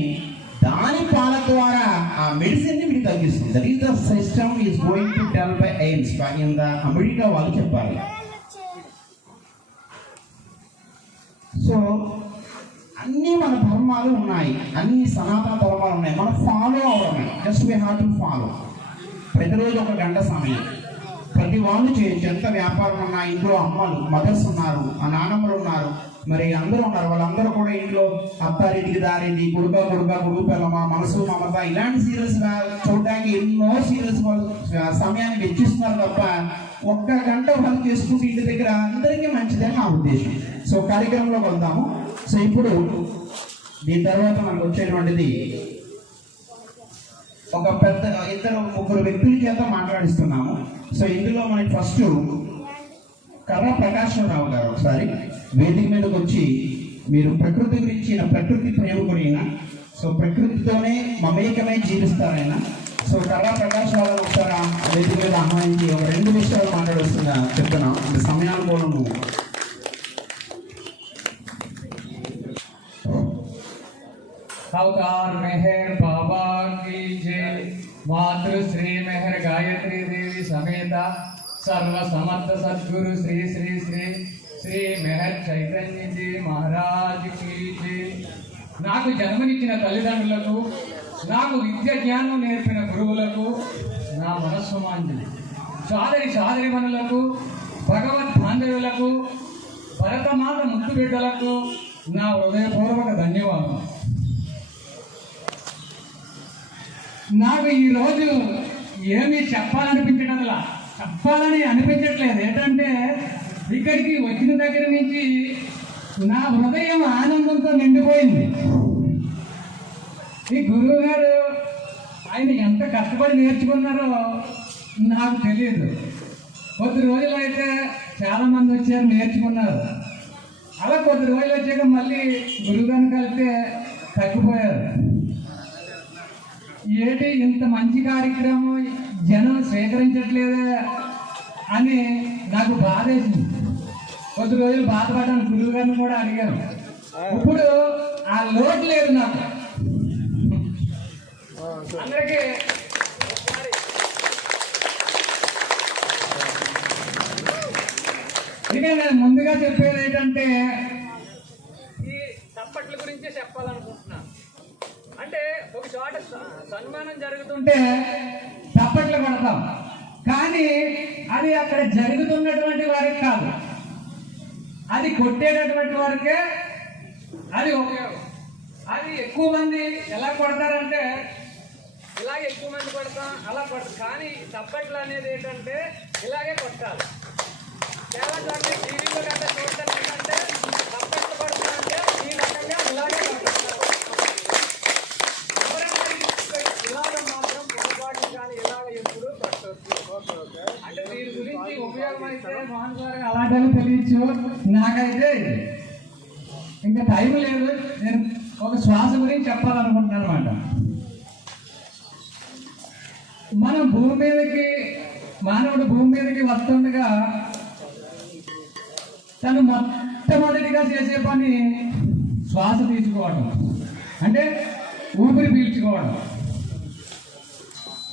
దాని పాల ద్వారా ఆ మెడిసిన్ ని వీడికి తగ్గిస్తుంది. That is the system is going to tell by AIIMS in the America వాళ్ళు చెప్పారు. సో అన్ని మన ధర్మాలు ఉన్నాయి, అన్ని సనాతన ధర్మాలు ఉన్నాయి, మనం ఫాలో అవ్వడమే. Just we have to follow. ప్రతిరోజు 1 గంట సమయం ప్రతి వాళ్ళు చేయొచ్చు. ఎంత వ్యాపారం ఉన్నా, ఇంట్లో అమ్మలు మదర్స్ ఉన్నారు, ఆ నాన్నమ్మలు ఉన్నారు, మరి అందరూ ఉన్నారు. వాళ్ళందరూ కూడా ఇంట్లో అత్తారింటికి దారింది, కొడుకు పిల్లమా, మనసు మమత ఇలాంటి సీరియల్స్ చూడడానికి ఎన్నో సీరియల్స్ సమయాన్ని వెచ్చిస్తున్నారు తప్ప 1 గంట వాళ్ళు చేసుకుంటే ఇంటి దగ్గర అందరికీ మంచిదని నా ఉద్దేశం. సో కార్యక్రమంలోకి వెళ్దాము. సో ఇప్పుడు దీని తర్వాత మనకు వచ్చేటువంటిది ఒక పెద్ద 2-3 వ్యక్తుల చేత మాట్లాడిస్తున్నాము. సో ఇందులో మనకి ఫస్ట్ కర్ర ప్రకాశరావు గారు ఒకసారి వేదిక మీదకి వచ్చి, మీరు ప్రకృతి గురించి, ప్రకృతి ప్రేమకుడైన, సో ప్రకృతితోనే మమేకమై జీవిస్తారైనా. సో కర్రా ప్రకాష్ వాళ్ళని ఒకసారి వేదిక మీద ఆహ్వానించి ఒక 2 నిమిషాలు మాట్లాడొస్తుందా చెప్తున్నా, అంటే సమయానుకూలము. अवतार मेहर बाबा की जय। मातृश्री मेहर गायत्री देवी समेत सर्व समर्थ सद्गुरु श्री श्री श्री श्री मेहर चैतन्य जी महाराज की जय। నాకు జన్మనిచ్చిన తల్లిదండ్రులకు, నాకు విద్య జ్ఞానం నేర్పిన గురువులకు నా మనస్సుమాంజలి. సోదరిమణులకు, భగవద్ బాంధవులకు, భరతమాత ముద్దు బిడ్డలకు నా హృదయపూర్వక ధన్యవాదాలు. నాకు ఈరోజు ఏమీ చెప్పాలని అనిపించట్లేదు. ఏంటంటే ఇక్కడికి వచ్చిన దగ్గర నుంచి నా హృదయం ఆనందంతో నిండిపోయింది. ఈ గురువు గారు ఆయన ఎంత కష్టపడి నేర్చుకున్నారో నాకు తెలియదు. కొద్ది రోజులు అయితే చాలామంది వచ్చారు, నేర్చుకున్నారు. అలా కొద్ది రోజులు వచ్చాక మళ్ళీ గురువుగారిని కలిపితే తగ్గిపోయారు. ఏంటి ఇంత మంచి కార్యక్రమం జనం స్వీకరించట్లేదే అని నాకు బాధేసింది. కొద్ది రోజులు బాధపడ్డాను, గురువు గారిని కూడా అడిగాను. ఇప్పుడు ఆ లోటు లేదు నాకు. అందరికీ ఇక నేను ముందుగా చెప్పేది ఏంటంటే ఈ చప్పట్ల గురించే చెప్పాలనుకుంటున్నాను. అంటే ఒక చోట సన్మానం జరుగుతుంటే చప్పట్లు కొడతాం, కానీ అది అక్కడ జరుగుతున్నటువంటి వారికి కాదు, అది కొట్టేటటువంటి వారికే అది ఉపయోగం. అది ఎక్కువ మంది ఎలా కొడతారంటే ఇలాగే ఎక్కువ మంది కొడతాం, అలా కొడతాం. కానీ చప్పట్లు అనేది ఏంటంటే ఇలాగే కొట్టాలి. చాలా సార్లు టీవీలో కంటే చూడటం ఏంటంటే చప్పట్లు కొడతారంటే ఈ రకంగా ఇలాగే కొడతారు. అంటే దీని గురించి ఉపయోగం అయితే మోహన్ గారు అలాంటి తెలియచ్చు. నాకైతే ఇంకా టైం లేదు. నేను ఒక శ్వాస గురించి చెప్పాలనుకుంటున్నాను అనమాట. మనం మానవుడు భూమి మీదకి వస్తుండగా తను మొట్టమొదటిగా చేసే పని శ్వాస తీసుకోవడం, అంటే ఊపిరి పీల్చుకోవడం.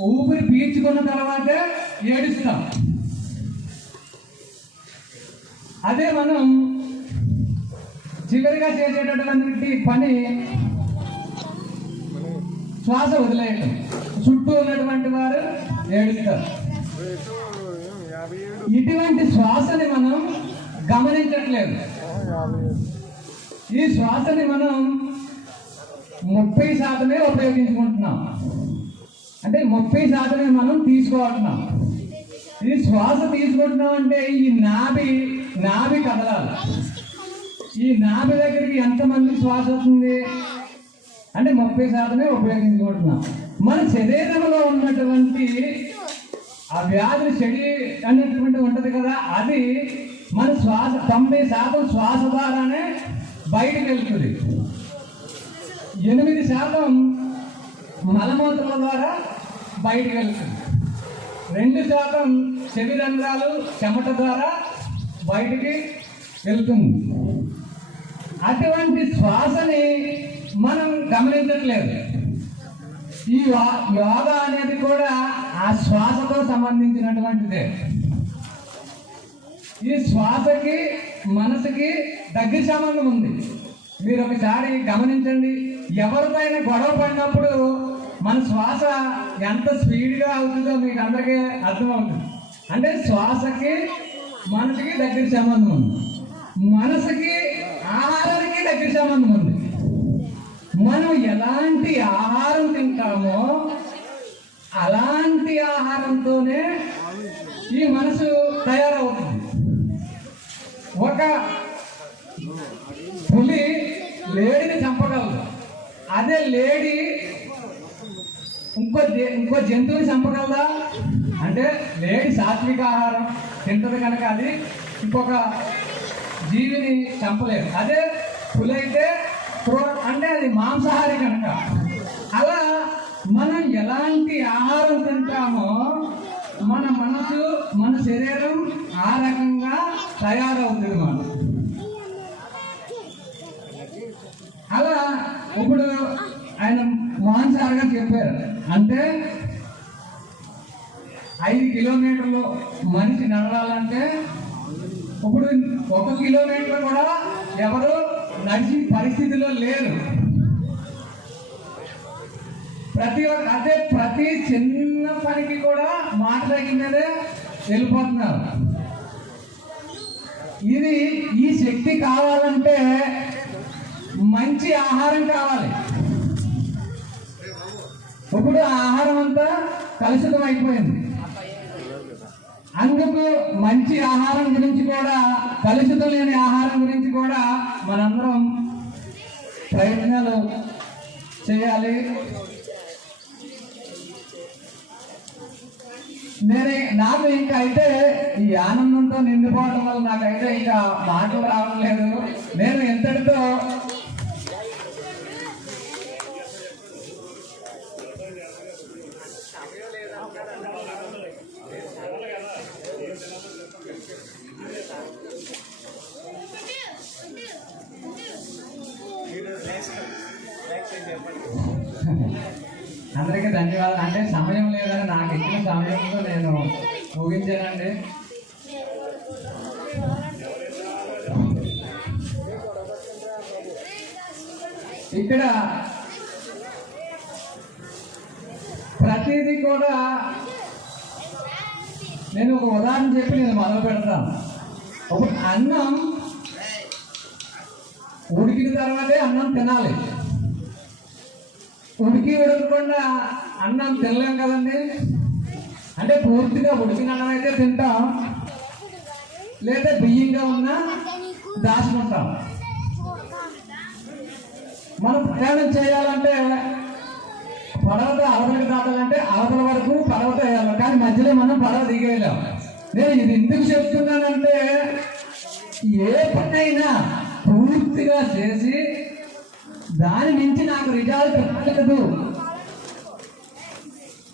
ఊపిరి పీల్చుకున్న తర్వాతే ఏడుస్తాం. అదే మనం చివరిగా చేసేటటువంటి పని శ్వాస వదిలేయటం. చుట్టూ ఉన్నటువంటి వారు ఏడుస్తారు. ఇటువంటి శ్వాసని మనం గమనించట్లేదు. ఈ శ్వాసని మనం 30% ఉపయోగించుకుంటున్నాం. అంటే 30% మనం తీసుకోవట్న్నాం. ఈ శ్వాస తీసుకుంటున్నాం అంటే ఈ నాభి కదలాలి. ఈ నాభి దగ్గరికి ఎంతమంది శ్వాస వస్తుంది అంటే 30% ఉపయోగించుకుంటున్నాం. మన శరీరంలో ఉన్నటువంటి ఆ వ్యాధులు చెడి అనేటువంటి ఉంటుంది కదా, అది మన శ్వాస 90% శ్వాస ద్వారానే బయటికి వెళ్తుంది. 8% మలమూత్రాల ద్వారా బయటికి వెళ్తుంది. 2% చెవి రంధ్రాలు చెమట ద్వారా బయటికి వెళ్తుంది. అటువంటి శ్వాసని మనం గమనించట్లేదు. ఈ యోగా అనేది కూడా ఆ శ్వాసతో సంబంధించినటువంటిదే. ఈ శ్వాసకి మనసుకి దగ్గర సంబంధం ఉంది. మీరు ఒకసారి గమనించండి, ఎవరిపైన గొడవ పడినప్పుడు మన శ్వాస ఎంత స్పీడ్గా అవుతుందో మీకు అందరికీ అర్థమవుతుంది. అంటే శ్వాసకి మనసుకి దగ్గర సంబంధం ఉంది. మనసుకి ఆహారానికి దగ్గర సంబంధం ఉంది. మనం ఎలాంటి ఆహారం తింటామో అలాంటి ఆహారంతోనే ఈ మనసు తయారవుతుంది. ఒక పులి లేడిని చంపగలదు, అదే లేడి ఇంకో జంతువుని చంపగలదా అంటే లేడి సాత్విక ఆహారం తింటది కనుక అది ఇంకొక జీవిని చంపలేదు. అదే పులి అయితే అంటే అది మాంసాహారి కనుక. అలా మనం ఎలాంటి ఎలాంటి ఆహారం తింటామో మన మనసు మన శరీరం ఆ రకంగా తయారవుతుంది మనం. అలా ఇప్పుడు ఆయన మోహన్ సార్ గారు చెప్పారు, అంటే 5 కిలోమీటర్లు మనిషి నడవాలంటే ఇప్పుడు 1 కిలోమీటర్ కూడా ఎవరు నడిచిన పరిస్థితిలో లేరు. ప్రతి చిన్న పనికి కూడా మాట్లాడిన మీదే వెళ్ళిపోతున్నారు. ఈ శక్తి కావాలంటే మంచి ఆహారం కావాలి. ఇప్పుడు ఆహారం అంతా కలుషితం అయిపోయింది. అందుకు మంచి ఆహారం గురించి కూడా, కలుషితం లేని ఆహారం గురించి కూడా మనందరం ప్రయత్నాలు చేయాలి. నాకు ఇంకా అయితే ఈ ఆనందంతో నిండిపోవడం వల్ల నాకైతే ఇంకా మాటలు రావడం లేదు. నేను ఎంతటితో అందరికీ ధన్యవాదాలు. అంటే సమయం లేదని నాకు ఇచ్చిన సమయంలో నేను ముగించానండి. ఇక్కడ ప్రతిదీ కూడా నేను ఒక ఉదాహరణ చెప్పి నేను మొదలు పెడతాను. ఒక అన్నం ఉడికిన తర్వాతే అన్నం తినాలి. ఉడకకుండా అన్నం తినలేం కదండి. అంటే పూర్తిగా ఉడికిన అన్నం అయితే తింటాం, లేదా బియ్యంగా ఉన్నా దాచుకుంటాం. మనం ప్రయాణం చేయాలంటే పడవతో అవతలకి దాటాలంటే అవతల వరకు పడవతో వేయాలి, కానీ మధ్యలో మనం పడవ దిగేయలేం. నేను ఇది ఎందుకు చెప్తున్నానంటే, ఏ పనైనా పూర్తిగా చేసి దాని నుంచి నాకు రిజల్ట్ రాలేదు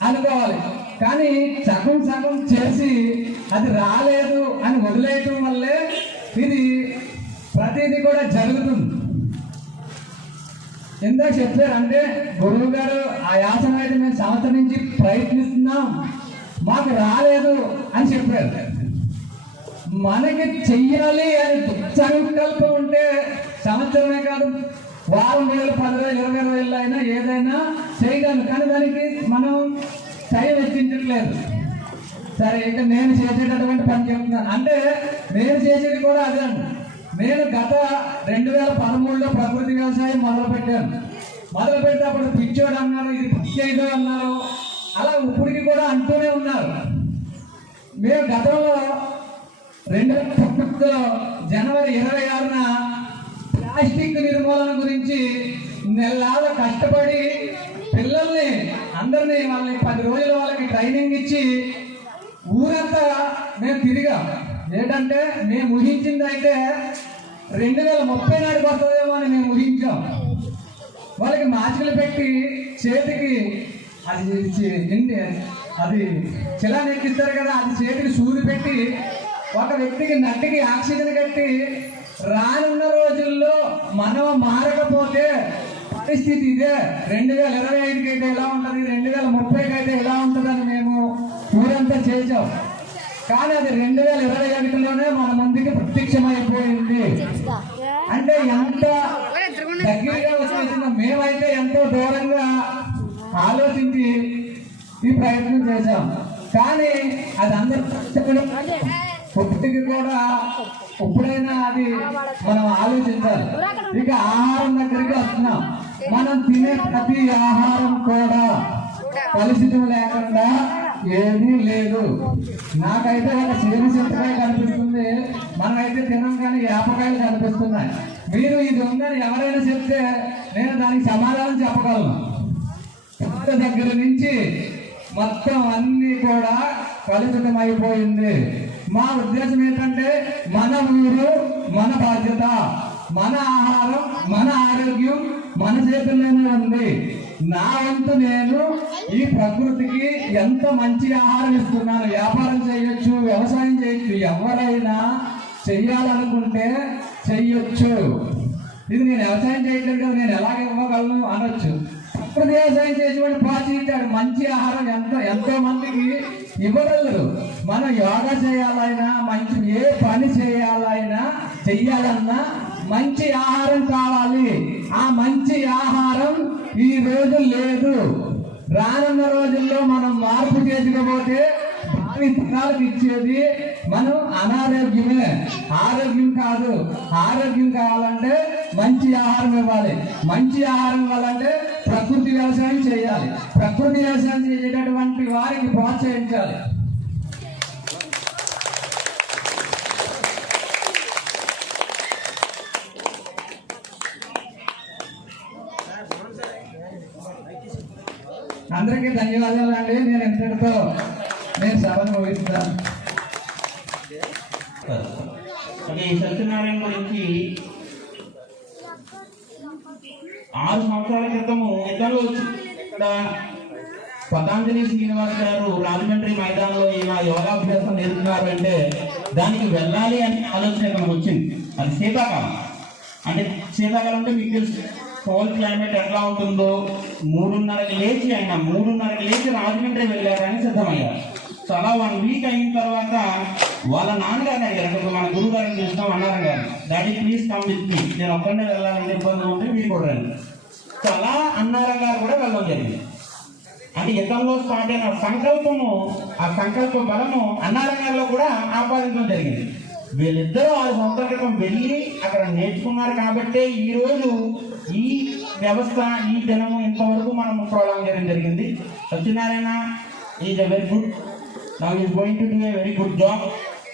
అనుకోవాలి. కానీ సగం సగం చేసి అది రాలేదు అని వదిలేయటం వల్లే ఇది ప్రతిదీ కూడా జరుగుతుంది. ఎందుకు చెప్పారు అంటే, గురువు గారు ఆ యాసన అయితే మేము సంవత్సరం నుంచి ప్రయత్నిస్తున్నాం, మాకు రాలేదు అని చెప్పారు. మనకి చెయ్యాలి అని సంకల్పం ఉంటే సంవత్సరమే కాదు, వారం రోజులు, 10 రోజులు, 20 రోజులు అయినా ఏదైనా చేయగలను. కానీ దానికి మనం టైం వెచ్చించట్లేదు. సరే, ఇక నేను చేసేటటువంటి పని చెప్తున్నాను. అంటే నేను చేసేది కూడా అదే అండి. నేను గత 2013లో ప్రకృతి వ్యవసాయం మొదలుపెట్టాను. మొదలుపెడితే అప్పుడు పిచ్చోడు అన్నారు, ఇది పిచ్చేదో అన్నారు. అలా ఇప్పటికి కూడా అంటూనే ఉన్నారు. మేము గతంలో 2019లో జనవరి 26న ప్లాస్టిక్ నిర్మూలన గురించి నెలలాగా కష్టపడి పిల్లల్ని అందరినీ వాళ్ళని 10 రోజులు వాళ్ళకి ట్రైనింగ్ ఇచ్చి ఊరంతా మేము తిరిగాం. ఏంటంటే మేము ఊహించింది అయితే 2030 నాటికి వస్తుందేమో అని మేము ఊహించాం. వాళ్ళకి మాచికలు పెట్టి చేతికి అది చిలా నెక్కిస్తారు కదా, అది చేతికి సూది పెట్టి ఒక వ్యక్తికి నట్టికి ఆక్సిజన్ కట్టి, రానున్న రోజుల్లో మనం మారకపోతే పరిస్థితి ఇదే, 2025కి అయితే ఎలా ఉంటుంది, 2030కి అయితే ఎలా ఉంటుందని మేము ఊరంతా చేసాం. కానీ అది 2021లోనే మన ముందుకి ప్రత్యక్షమైపోయింది. అంటే ఎంత దగ్గరగా వచ్చేసిన మేమైతే ఎంతో దూరంగా ఆలోచించి ఈ ప్రయత్నం చేశాం. కానీ అది అందరూ పుట్టికి కూడా ఎప్పుడైనా అది మనం ఆలోచించాలి. ఇక ఆహారం దగ్గరికి వస్తున్నాం. మనం తినే ప్రతి ఆహారం కూడా కలుషితం లేకుండా ఏమీ లేదు. నాకైతే ఒక సేవి చింతకాయ కనిపిస్తుంది, మనమైతే తినం కానీ యాపకాయలు కనిపిస్తున్నాయి. మీరు ఇది ఉందని ఎవరైనా చెప్తే నేను దానికి సమాధానం చెప్పగలను. దగ్గర నుంచి మొత్తం అన్ని కూడా కలుషితం అయిపోయింది. మా ఉద్దేశం ఏంటంటే, మన ఊరు మన బాధ్యత, మన ఆహారం మన ఆరోగ్యం మన చేతుల్లోనే ఉంది. నా వంతు నేను ఈ ప్రకృతికి ఎంత మంచి ఆహారం ఇస్తున్నాను. వ్యాపారం చేయొచ్చు, వ్యవసాయం చేయొచ్చు, ఎవరైనా చెయ్యాలనుకుంటే చెయ్యొచ్చు. ఇది నేను వ్యవసాయం చేయట్లేదు కదా, నేను ఎలాగ ఇవ్వగలను అనొచ్చు. ప్రకృతి వ్యవసాయం చేసేవాడు ప్రోత్సహించాడు. మంచి ఆహారం ఎంతో మందికి ఇవ్వగలరు. మనం యోగా చేయాలైనా, మంచి ఏ పని చెయ్యాలన్నా మంచి ఆహారం కావాలి. ఆ మంచి ఆహారం ఈ రోజు లేదు. రానున్న రోజుల్లో మనం మార్పు చేసుకోబోతే భావి తరాలకు ఇచ్చేది మనం అనారోగ్యమే, ఆరోగ్యం కాదు. ఆరోగ్యం కావాలంటే మంచి ఆహారం ఇవ్వాలి. మంచి ఆహారం ఇవ్వాలంటే ప్రకృతి వ్యవసాయం చేయాలి. ప్రకృతి వ్యవసాయం చేసేటటువంటి వారికి ప్రోత్సహించాలి. అందరికీ ధన్యవాదాలు అండి. నేను ఇంతటితో సభను ముగిస్తాను. అంటే ఈ సత్యనారాయణ గురించి 6 సంవత్సరాల క్రితము ఇద్దరు ఇక్కడ పతాంజలి శ్రీనివాస్ గారు రాజమండ్రి మైదానంలో ఇలా యోగాభ్యాసం నేర్పుతున్నారు అంటే దానికి వెళ్ళాలి అనే ఆలోచన మనకు వచ్చింది. అది శీతాకాలం. అంటే శీతాకాలం అంటే మీకు తెలుసు కోల్ క్లైమేట్ ఎట్లా ఉంటుందో. 3:30కి లేచి రాజమండ్రి వెళ్ళారని సిద్ధమయ్యారు. సో అలా 1 వీక్ అయిన తర్వాత వాళ్ళ నాన్నగారిని అడిగారు. మన గురువు గారిని చూస్తాం అన్నారు గారు, daddy please come with me, నేను ఒక్కడే వెళ్ళాలని ఇబ్బంది ఉంటే మీరు కూడా రండి. సో అలా అన్నారా గారు కూడా వెళ్ళడం జరిగింది. అంటే యుద్ధంలో స్టార్ట్ అయిన సంకల్పము, ఆ సంకల్ప బలము అన్నారంగాల్లో కూడా ఆపాదించడం జరిగింది. వీళ్ళిద్దరూ 6 సంవత్సరాల క్రితం వెళ్ళి అక్కడ నేర్చుకున్నారు కాబట్టే ఈరోజు ఈ వ్యవస్థ, ఈ దినము ఇంతవరకు మనం ప్రోగ్రామ్ చేయడం జరిగింది. Satyanarayana is a very good, now is going to do a very good job.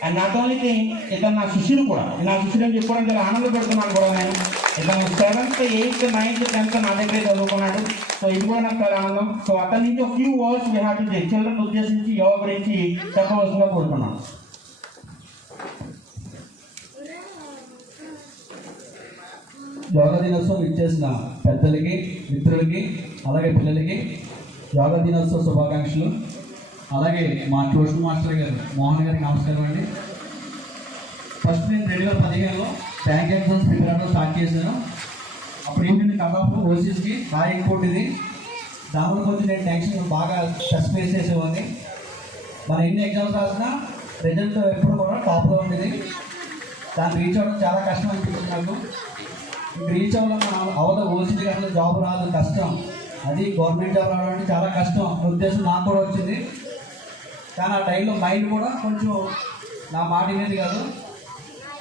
And not only thing, ఇతను నా శిష్యుడు కూడా. నా శిష్యుడు అని చెప్పుకోవడం చాలా ఆనందపడుతున్నాను కూడా నేను. ఇతను 7th, 8th, 9th, 10th నా దగ్గరే చదువుకున్నాడు. సో ఇది కూడా నాకు చాలా ఆనందం. సో అతని నుంచి ఒక few words we have to day children ఉద్దేశించి యోగా గురించి చెప్పవలసిందిగా కోరుకున్నాను. యోగా దినోత్సవం ఇచ్చేసిన పెద్దలకి, మిత్రులకి, అలాగే పిల్లలకి యోగా దినోత్సవ శుభాకాంక్షలు. అలాగే మా ట్యూషన్ మాస్టర్ గారు మోహన్ గారికి నమస్కారం అండి. ఫస్ట్ నేను 2015లో బ్యాంక్ ఎగ్జామ్స్ ప్రిపేర్ అవ్వడం స్టార్ట్ చేశాను. అప్పుడు ఏంటంటే కబాబ్ ఓసీస్కి బాగా ఇంకోటి ఇది. దానిలో కొంచెం నేను టెన్షన్ బాగా స్ట్రెస్ ఫేస్ చేసేవాడిని. మన ఎన్ని ఎగ్జామ్స్ రాసినా రిజల్ట్ ఎప్పుడు కూడా టాప్లో ఉండేది. దాన్ని రీచ్ అవ్వడం చాలా కష్టం అనిపించింది నాకు. రీచ్ అవ్వడం అవద ఓసీటీ కానీ జాబ్ రాదు, కష్టం. అది గవర్నమెంట్ జాబ్ రావడం అంటే చాలా కష్టం ఉద్దేశం నాకు కూడా వచ్చింది. కానీ ఆ టైంలో మైండ్ కూడా కొంచెం నా మాట వినేది కాదు.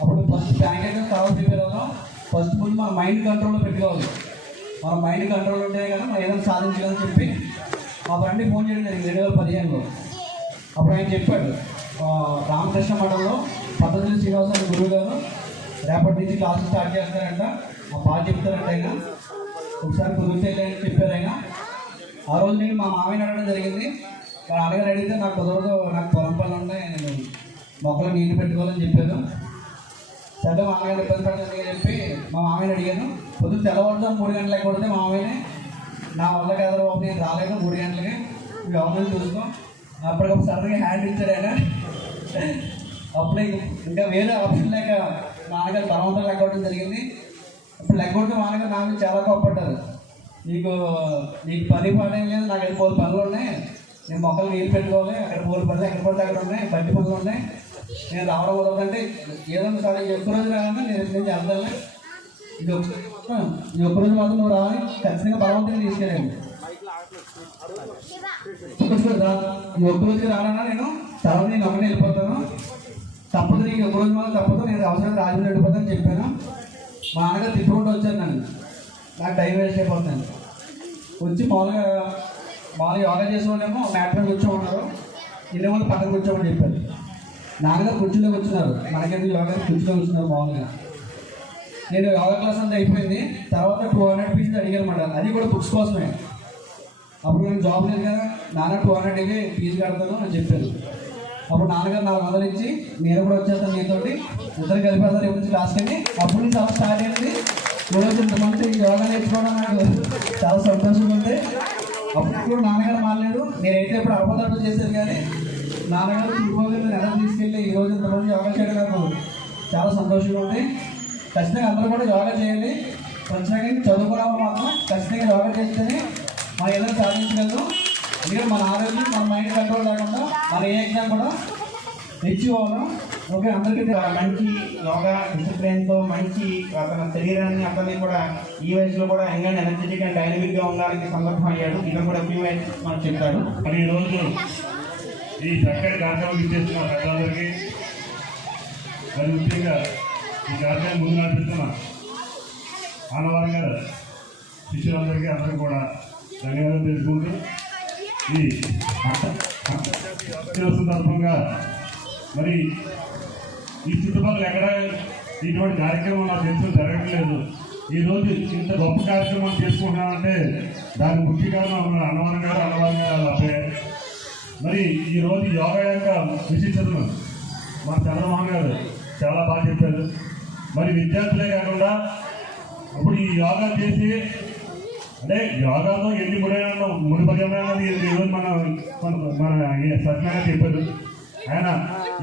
అప్పుడు ఫస్ట్ బ్యాంక్ ఎగ్జామ్స్ తర్వాత ప్రిపేర్ అవుతాం. ఫస్ట్ ముందు మన మైండ్ కంట్రోల్లో పెట్టుకోవాలి. మన మైండ్ కంట్రోల్ ఉంటే కదా మనం ఏదైనా సాధించాలని చెప్పి మా ఫ్రెండ్కి ఫోన్ చేయడం జరిగింది 2015లో. అప్పుడు ఆయన చెప్పాడు, రామకృష్ణ మఠంలో పతంజలి శ్రీనివాస్ అనే గురువు గారు రేపటి నుంచి క్లాసులు స్టార్ట్ చేస్తారంట, మా బాగా చెప్తారంట ఆయన, ఒకసారి కుదిరితే అని చెప్పారు ఆయన. ఆ రోజు నేను మా మామయ్యని అడగడం జరిగింది. మా నాన్నగారు అడిగితే నాకు కుదరదు, నాకు పొలం పనులు ఉన్నాయి, నేను మొక్కలు నీళ్ళు పెట్టుకోవాలని చెప్పాను. సరే మా మామయ్య ఇబ్బంది పడుతుంది అని చెప్పి మా మామయ్యని అడిగాను. పొద్దున్న తెల్లవారుజాము 3 గంటలకు కొడితే మా మామయ్యని, నా వల్ల కదరా బాబు నేను రాలేను 3 గంటలకి, ఇవి అవన్నీ చూసుకో. అప్పటికప్పుడు సడన్గా హ్యాండ్ ఇచ్చాడు ఆయన. అప్పుడే ఇంకా వేరే ఆప్షన్ లేక నాన్నగారు బలవంతం లెగ్గొట్టడం జరిగింది. ఇప్పుడు లెగ్గొడితే నాన్నగారు నా మీద చాలా కోప్పడ్డారు. నీకు పని పని లేదు, నాకు అది 4 పనులు ఉన్నాయి, నేను మొక్కలు నీళ్ళు పెట్టుకోవాలి, అక్కడ 4 పనులు ఎక్కడ పడితే అక్కడ ఉన్నాయి, బండి పనులు ఉన్నాయి, నేను రావడం కుదరదంటే ఏదైనా సరే ఎక్కువ రోజు రాగానే నేను వెళ్తాను, ఇది ఒక్క రోజు మాత్రం నువ్వు రావాలి, ఖచ్చితంగా బలవంతంగా తీసుకెళ్ళండి, ఈ ఒక్క రోజుకి రానన్నా నేను తర్వాత నేను ఒకటే వెళ్ళిపోతాను, తప్పదు నీకు ఒక్క రోజు మాత్రం తప్పదు, నేను అవసరం రాజమండ్రి వెళ్ళిపోతాను చెప్పాను. మా నాన్నగారు తిప్పుకుంటూ వచ్చాను నన్ను, నాకు టైం వేస్ట్ అయిపోతాను. వచ్చి మామూలుగా యోగా చేసే వాళ్ళేమో మ్యాట్ మీద కూర్చోమన్నారు, ఇల్లు వాళ్ళు పక్కన కూర్చోమని చెప్పారు. నాన్నగారు కుర్చీలో కూర్చున్నారు, మనకెందుకు యోగా కుర్చీలో కూర్చున్నారు మామూలుగా. నేను యోగా క్లాస్ అంతా అయిపోయింది. తర్వాత 200 పీసెస్ అడిగానమాట, అది కూడా బుక్స్ కోసమే. అప్పుడు నేను జాబ్ లేదు కదా, నాన్న 200 ఫీజు కడతాను అని చెప్పాను. అప్పుడు నాన్నగారు 400 ఇచ్చి నేను కూడా వచ్చేస్తాను నీతోటి, ఇద్దరు కలిపేస్తారు ఎప్పుడు నుంచి క్లాస్కి. అప్పుడు నుంచి అలా స్టార్ట్ అయింది. ఈరోజు ఇంతమంది యోగా నేర్చుకోవడం నాకు చాలా సంతోషంగా ఉంది. అప్పుడు కూడా నాన్నగారు మారలేదు. నేనైతే ఇప్పుడు అపదర్థం చేశాను కానీ నాన్నగారు తిరుపతి నెల తీసుకెళ్ళి ఈరోజు ఇంతమంది యోగా చేయడం నాకు చాలా సంతోషంగా ఉంది. ఖచ్చితంగా అందరూ కూడా యోగా చేయాలి. కొంచెంగా చదువుకున్న వాళ్ళు మాత్రం ఖచ్చితంగా యోగా చేస్తేనే మనం ఏదైనా సాధించగలదు. ఎందుకంటే మన ఆరోగ్యం మన మైండ్ కంట్రోల్ లేకుండా మన ఏ ఎగ్జామ్ కూడా తెచ్చిపోవడం. ఓకే, అందరికీ మంచి యోగా డిసిప్లిన్తో మంచి అతని శరీరాన్ని అతన్ని కూడా ఈ వయసులో కూడా యంగ్ అండ్ ఎనర్జెటిక్ అండ్ డైనమిక్గా ఉండడానికి సందర్భం అయ్యాడు. ఇది కూడా మనకు చెప్తాడు. మరి ఈరోజు ఈ చక్కటి కార్యక్రమం ఇచ్చేస్తున్న పెద్దలందరికీ, మరి ముఖ్యంగా ఈ కార్యక్రమం ముందు నడిపిస్తున్న ఆనవారి గారు శిష్యులందరికీ అందరికీ కూడా ధన్యవాదాలు తెలుసుకుంటూ ఈ సందర్భంగా మరి ఈ చుట్టుపక్కల ఎక్కడ ఇటువంటి కార్యక్రమం నాకు తెలుసు జరగట్లేదు. ఈరోజు ఇంత గొప్ప కార్యక్రమం చేసుకుంటున్నామంటే దాని ముఖ్య కారణం అన్నవరం గారు అబ్బాయి. మరి ఈరోజు యోగా యొక్క విశిష్టతను మా చంద్రమోహన్ గారు చాలా బాగా చెప్పారు. మరి విద్యార్థులే కాకుండా అప్పుడు ఈ యోగా చేసి అంటే యోగాతో ఎన్ని ముడిపడి ఉన్నాయన్నది ఈరోజు మన సత్యంగా చెప్పారు. ఆయన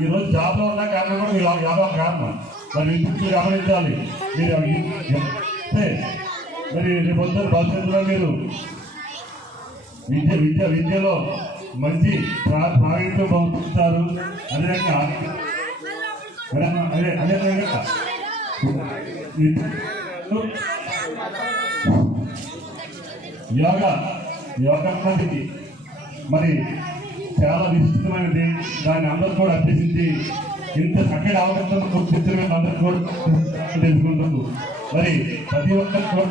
ఈరోజు జాబ్లో ఉన్న కారణం కూడా యోగా కారణం. మరి మీరు గమనించాలి. మీరు మరి రేపు పొద్దున్న భవిష్యత్తులో మీరు విద్యలో మంచి ప్రావీణ్యం పొందుతారు. అదేవిధంగా యోగా అన్నది మరి చాలా విస్తృతమైనది. దాన్ని అందరూ కూడా అభ్యసించి ఇంత చక్కటి అవకాశం గుర్తించడం అందరూ కూడా తెలుసుకుంటారు. మరి ప్రతి ఒక్కరు కూడా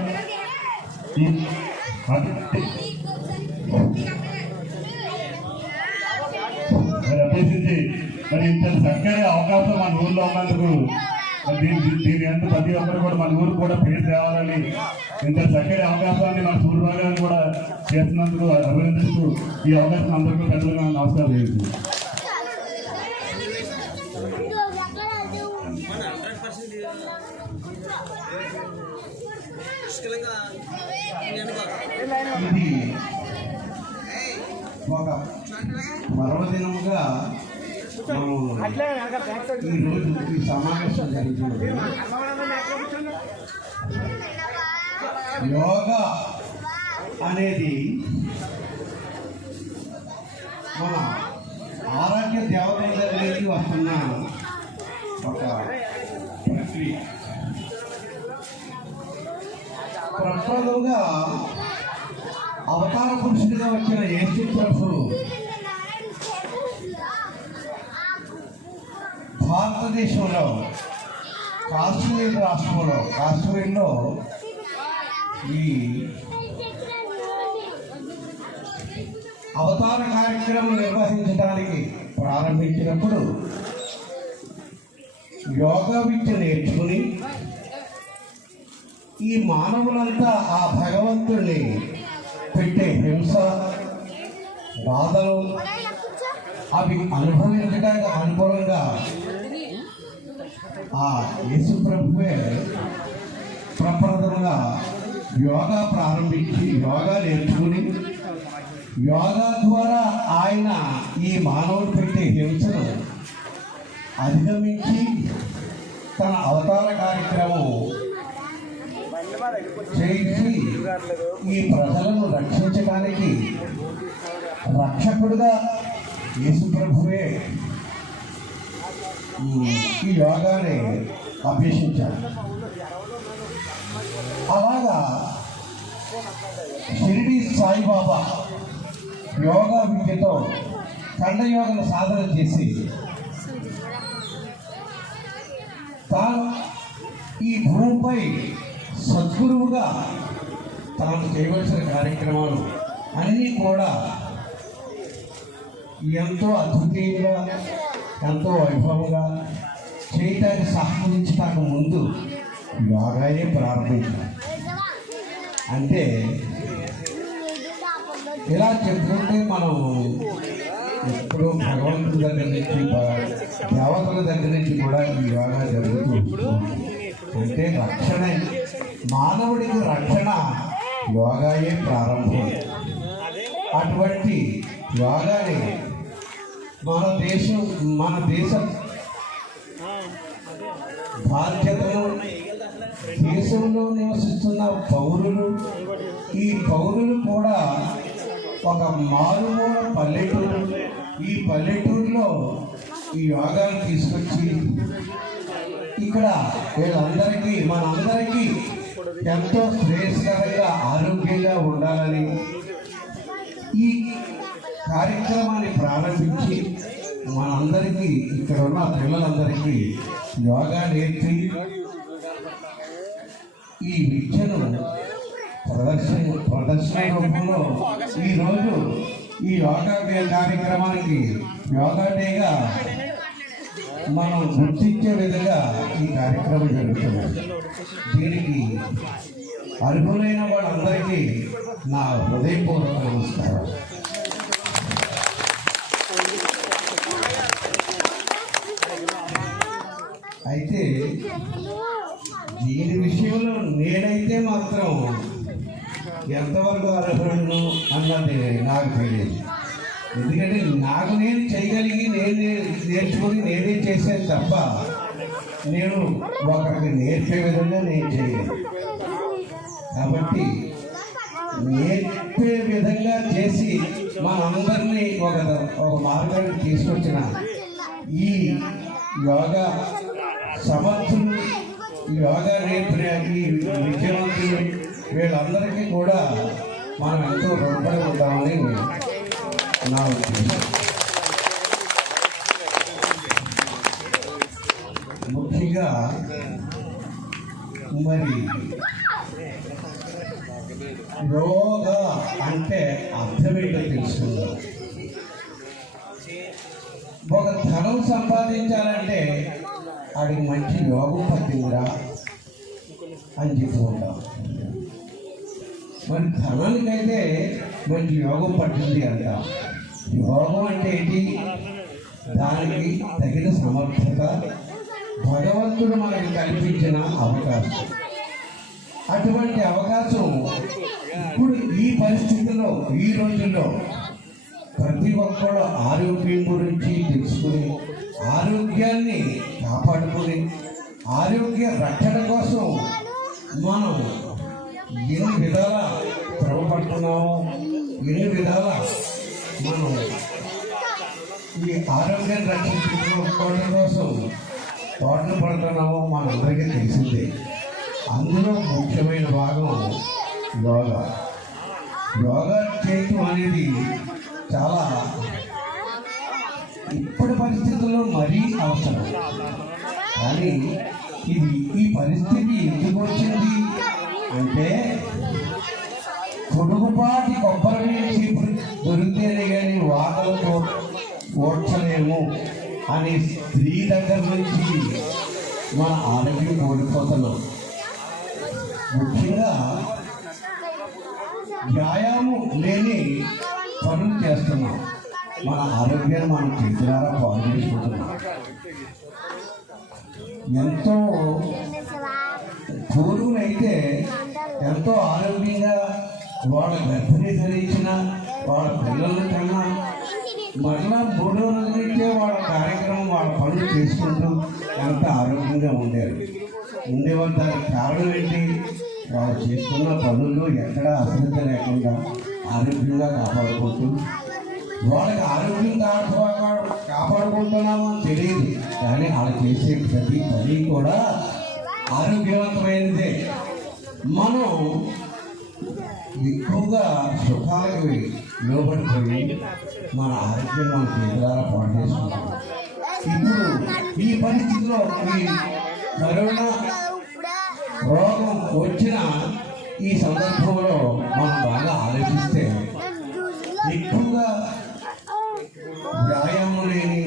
మరి అభ్యసించి మరి ఇంత చక్కటి అవకాశం మన ఊళ్ళో ఉన్నందుకు దీని అంతా ప్రతి ఒక్కరు కూడా మన ఊరు కూడా పేరు తేవాలని ఇంత చక్కటి అవకాశాన్ని మన సూర్యబాబు కూడా చేస్తున్నందుకు అభినందిస్తూ ఈ అవకాశం అందరికీ పెద్దలుగా నమస్కారం చేస్తున్నాను. ఇది ఒక పర్వదినముగా ఈరోజు ఈ సమావేశం జరిగింది. యోగా అనేది మన ఆరోగ్య దేవతల దగ్గరికి వస్తున్న ఒక ప్రక్రియ. ప్రప్రదంగా అవతార పురుషుడిగా వచ్చిన యేసు ప్రభు భారతదేశంలో కాశ్మీర్లో ఈ అవతార కార్యక్రమం నిర్వహించడానికి ప్రారంభించినప్పుడు యోగా విద్య నేర్చుకుని ఈ మానవులంతా ఆ భగవంతుడిని పెట్టే హింస బాధలు అవి అనుభవించడానికి అనుకూలంగా ఆ యేసు ప్రభువే ప్రప్రథమంగా యోగా ప్రారంభించి యోగా నేర్చుకుని యోగా ద్వారా ఆయన ఈ మానవుడు పెట్టే హింసను అధిగమించి తన అవతార కార్యక్రమం చేయించి ఈ ప్రజలను రక్షించడానికి రక్షకుడుగా యేసు ప్రభువే ఈ యోగాని అభ్యసించాడు. అలాగా షిరిడి సాయిబాబా యోగా విద్యతో ఖండయోగను సాధన చేసి తాను ఈ భూమిపై సద్గురువుగా తాను చేయవలసిన కార్యక్రమాలు అన్నీ కూడా ఎంతో అద్భుతంగా ఎంతో వైభవంగా చేయటానికి సహకరించడానికి ముందు యోగానే ప్రారంభించారు. అంటే ఇలా చెప్పుకుంటే మనం ఎప్పుడో భగవంతుడి దగ్గర నుంచి దేవతల దగ్గర నుంచి కూడా ఈ యోగా జరుగుతూ అంటే రక్షణ మానవుడికి రక్షణ యోగాయే ప్రారంభం. అటువంటి యోగాని మన దేశ బాధ్యతను, దేశంలో నివసిస్తున్న పౌరులు, ఈ పౌరులు కూడా ఒక మారుమూల పల్లెటూరు, ఈ పల్లెటూరులో ఈ యోగాను తీసుకొచ్చి ఇక్కడ వీళ్ళందరికీ మనందరికీ ఎంతో శ్రేయస్కరంగా ఆరోగ్యంగా ఉండాలని ఈ కార్యక్రమాన్ని ప్రారంభించి మనందరికీ ఇక్కడ ఉన్న పిల్లలందరికీ యోగా నేర్పి ఈ విద్యను ప్రదర్శన రూపంలో ఈరోజు ఈ యోగా కార్యక్రమానికి యోగా డేగా మనం గుర్తించే విధంగా ఈ కార్యక్రమం జరుగుతుంది. దీనికి అర్హులైన వాళ్ళందరికీ నా హృదయపూర్వక నమస్కారం. అయితే దీని విషయంలో నేనైతే మాత్రం ఎంతవరకు అర్హులను అన్నది నాకు తెలియదు. ఎందుకంటే నాకు నేను చేయగలిగి నేనే నేర్చుకొని నేనే చేసేది తప్ప నేను ఒకరికి నేర్పే విధంగా నేను చేయలేదు. కాబట్టి నేర్పే విధంగా చేసి మనందరినీ ఒక మార్గానికి తీసుకొచ్చిన ఈ యోగా సమర్థులు, ఈ యోగా నేర్పిన ఈ విద్యావంతులు వీళ్ళందరికీ కూడా మనం ఎంతో రుణపడి ఉంటామని నా ఉద్దేశం. ముఖ్యంగా మరి యోగా అంటే అర్థమేంటో తెలుసుకుందాం. ఒక ధనం సంపాదించాలంటే వాడికి మంచి యోగం పట్టిందిరా అని చెప్పుకుంటాం. మరి ధనానికైతే మంచి యోగం పట్టింది అంట. యోగం అంటే ఏంటి? దానికి తగిన సమర్థత భగవంతుడు మనకి కల్పించిన అవకాశం. అటువంటి అవకాశం ఇప్పుడు ఈ పరిస్థితుల్లో, ఈ రోజుల్లో ప్రతి ఒక్కరు ఆరోగ్యం గురించి తెలుసుకుని ఆరోగ్యాన్ని కాపాడుకుని ఆరోగ్య రక్షణ కోసం మనం ఎన్ని విధాల శ్రమపడుతున్నామో, ఎన్ని విధాల మనం ఈ ఆరోగ్యాన్ని రక్షించుకోవడం కోసం తోటలు పడుతున్నామో మనందరికీ తెలిసిందే. అందులో ముఖ్యమైన భాగం యోగా. యోగా చేయటం అనేది చాలా ఇప్పటి పరిస్థితుల్లో మరీ అవసరం. కానీ ఈ పరిస్థితి ఎందుకు వచ్చింది అంటే పొడుగుపాటి కొబ్బరి నీళ్ళు దొరికితేనే కానీ వాకలతో ఓడ్చలేము అనే స్త్రీ దగ్గర నుంచి మన ఆరోగ్యం కోల్పోతున్నాం. ముఖ్యంగా వ్యాయామం లేని పనులు చేస్తున్నాం. మన ఆరోగ్యాన్ని మనం చేతులారా పాడు చేసుకుంటున్నాం. ఎంతో పూర్వులైతే ఎంతో ఆరోగ్యంగా వాళ్ళ గర్భిణీ ధరించిన వాళ్ళ పిల్లల కన్నా మరలా 3 రోజుల నుంచే వాళ్ళ కార్యక్రమం వాళ్ళ పనులు చేసుకుంటూ ఎంత ఆరోగ్యంగా ఉండేవారు. దానికి కారణం ఏంటి? వాళ్ళు చేస్తున్న పనుల్లో ఎక్కడా అశ్రద్ధ లేకుండా ఆరోగ్యంగా కాపాడుకుంటూ వాళ్ళకి ఆరోగ్యం కాపాడుకుంటున్నామో అని తెలియదు, కానీ వాళ్ళు చేసే ప్రతి పని కూడా ఆరోగ్యవంతమైనదే. మనం ఎక్కువగా సుఖాలకి లోబడిపోయి మన ఆరోగ్యం మనం చేతులారా పాడు చేసుకుంటాం. ఇప్పుడు ఈ పరిస్థితిలో ఈ కరోనా రోగం వచ్చిన ఈ సందర్భంలో మనం బాగా ఆలోచిస్తే ఎక్కువగా వ్యాయామం లేని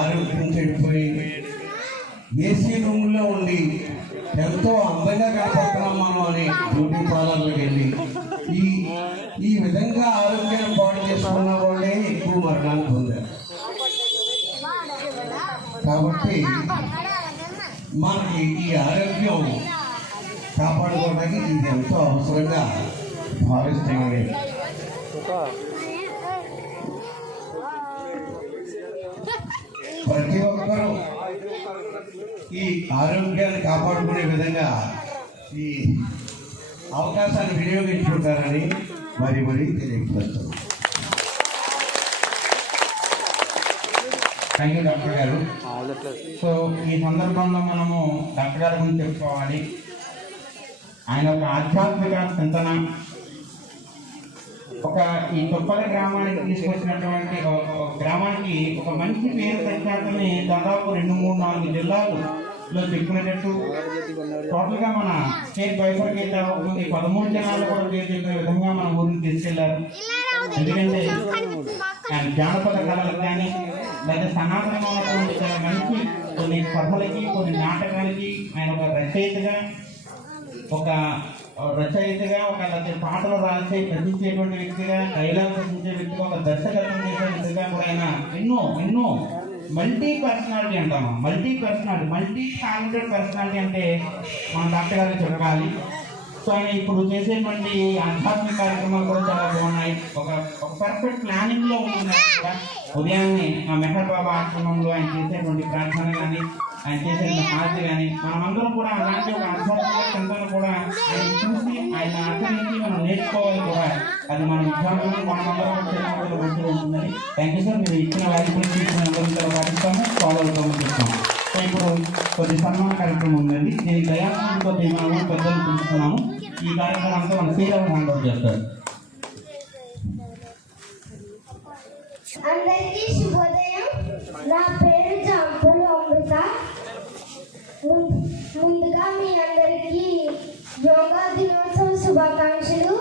ఆరోగ్యం చెడిపోయి ఏసీ రూమ్లో ఉండి ఎంతో అందంగా కనపడుతున్నాం మనం అని బ్యూటీ పార్లర్లకు వెళ్ళి ఈ విధంగా ఆరోగ్యాన్ని పాడు చేసుకున్న వాళ్ళే ఎక్కువ మరణాలు పొందారు. కాబట్టి మనకి ఈ ఆరోగ్యం కాపాడుకోవడానికి ఇది ఎంతో అవసరంగా భావిస్తున్నాను. ప్రతి ఒక్కరూ ఈ ఆరోగ్యాన్ని కాపాడుకునే విధంగా ఈ అవకాశాన్ని వినియోగించుకుంటారని మరీ తెలియపరుస్తాను. థ్యాంక్ యూ డాక్టర్ గారు. సో ఈ సందర్భంలో మనము డాక్టర్ గారి గురించి చెప్పుకోవాలి. ఆయన ఒక ఆధ్యాత్మిక చింతన, ఈ కొప్పల గ్రామానికి తీసుకొచ్చినటువంటి గ్రామానికి ఒక మంచి పేరు ప్రఖ్యాతని దాదాపు 2-3-4 జిల్లాలలో చెప్పుకునేటట్టు టోటల్ గా మన స్టేట్ బైఫర్కేట్ అవుతుంది. 13 జనాలు కూడా పేరు చెప్పే విధంగా మన ఊరిని తీసుకెళ్లారు. ఎందుకంటే జానపద కళలకు కానీ లేదా సనాతనంగా ఉన్నటువంటి మంచి కొన్ని కథలకి, కొన్ని నాటకాలకి ఆయన ఒక రచయితగా లేకపోతే పాటలు రాసి రచించేటువంటి వ్యక్తిగా, డైలాగ్ రచించే వ్యక్తిగా, ఒక దర్శకత్వం చేసే వ్యక్తిగా కూడా ఆయన ఎన్నో మల్టీ పర్సనాలిటీ అంటాము. మల్టీ టాలెంటెడ్ పర్సనాలిటీ అంటే మన డాక్టర్ గారికి చెప్పాలి. సో ఆయన ఇప్పుడు చేసేటువంటి ఆధ్యాత్మిక కార్యక్రమాలు కూడా చాలా బాగున్నాయి. ఒక పర్ఫెక్ట్ ప్లానింగ్ లో ఉంటున్నాయి కూడా. ఉదయాన్నే ఆ మెహర్ బాబా ఆశ్రమంలో ఆయన చేసేటువంటి ప్రార్థన కానీ, ఆయన చేసేటువంటి హారతి కానీ, మనమందరం కూడా అలాంటి ఒక ఆధ్యాత్మిక చింతన కూడా ఆయన చూసి ఆయన ఆచరించి మనం నేర్చుకోవాలి కూడా. అది మన విద్యార్థులు మనమందరం చేసినప్పుడు మంచిగా ఉంటుందని. Thank you sir. మీరు ఇచ్చిన వాల్యుబుల్ అందరూ పాటిస్తాము, ఫాలో అవుతామని చెప్తాము. సో ఇప్పుడు కొద్ది సన్మాన కార్యక్రమం ఉందండి. దీనికి దయానంతో మనం పెద్దలు పిలుస్తున్నాము. ఈ కార్యక్రమంతో మన శ్రీరామ్ హ్యాండ్ ఓవర్ చేస్తారు. అందరికీ శుభోదయం. నా పేరు జాంపులు అమృత. ముందుగా మీ అందరికీ యోగా దినోత్సవ శుభాకాంక్షలు.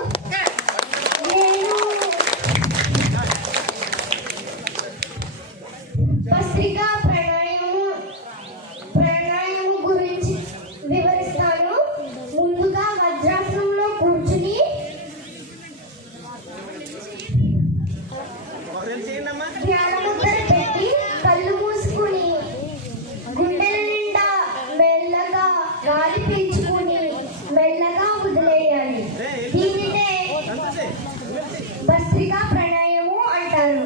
నేను భస్త్రికా ప్రాణాయామం గురించి వివరిస్తాను. ముందుగా వజ్రాసనంలో కూర్చుని ధ్యానముద్ర పెట్టి కళ్ళు మూసుకుని గుండెల నిండా మెల్లగా గాలి పీల్చుకుని మెల్లగా వదిలేయాలి. దీనినే భస్త్రికా ప్రాణాయామం అంటారు.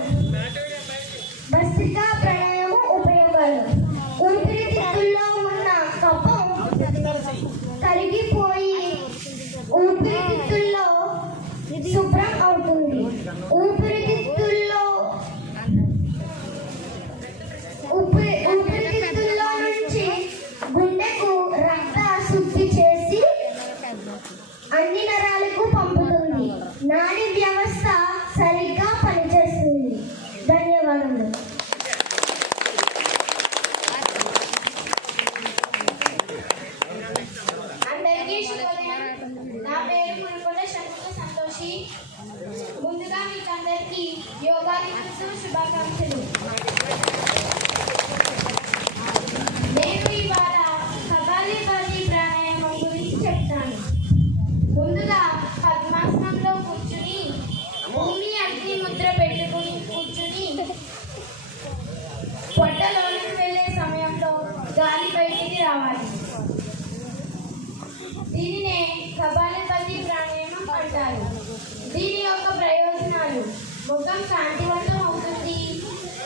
భస్త్రికా ప్రాణాయామం ఉపయోగాలు: ఊపిరితిత్తుల్లో ఉన్న కఫం కరిగిపోయి ఊపిరితిత్తుల్లో శుభ్రం అవుతుంది. ఊపిరితిత్తుల్లో నుంచి గుండెకు రక్త శుద్ధి చేసి అన్ని నరాలకు పంపుతుంది. నాడీ వ్యవస్థ సరిగ్గా పనిచేస్తుంది. ధన్యవాదాలు. అందరికీ శుభోదయం. నా పేరు పులికొండ షణ్ముఖ సంతోషి. ముందుగా మీకందరికీ యోగా దినోత్సవ శుభాకాంక్షలు. నేను ఇవాళ కపాలభాతి ప్రాణాయామం గురించి చెప్తాను. ముందుగా పద్మాసనంలో కూర్చుని భూమి అగ్ని ముద్ర పెట్టుకుని కూర్చుని పొట్టలోనికి వెళ్ళే సమయంలో గాలి బయటికి రావాలి. దీనినే కపాలభాతి ప్రాణాయామం అంటారు. దీని యొక్క ప్రయోజనాలు: ముఖం కాంతివంతం అవుతుంది,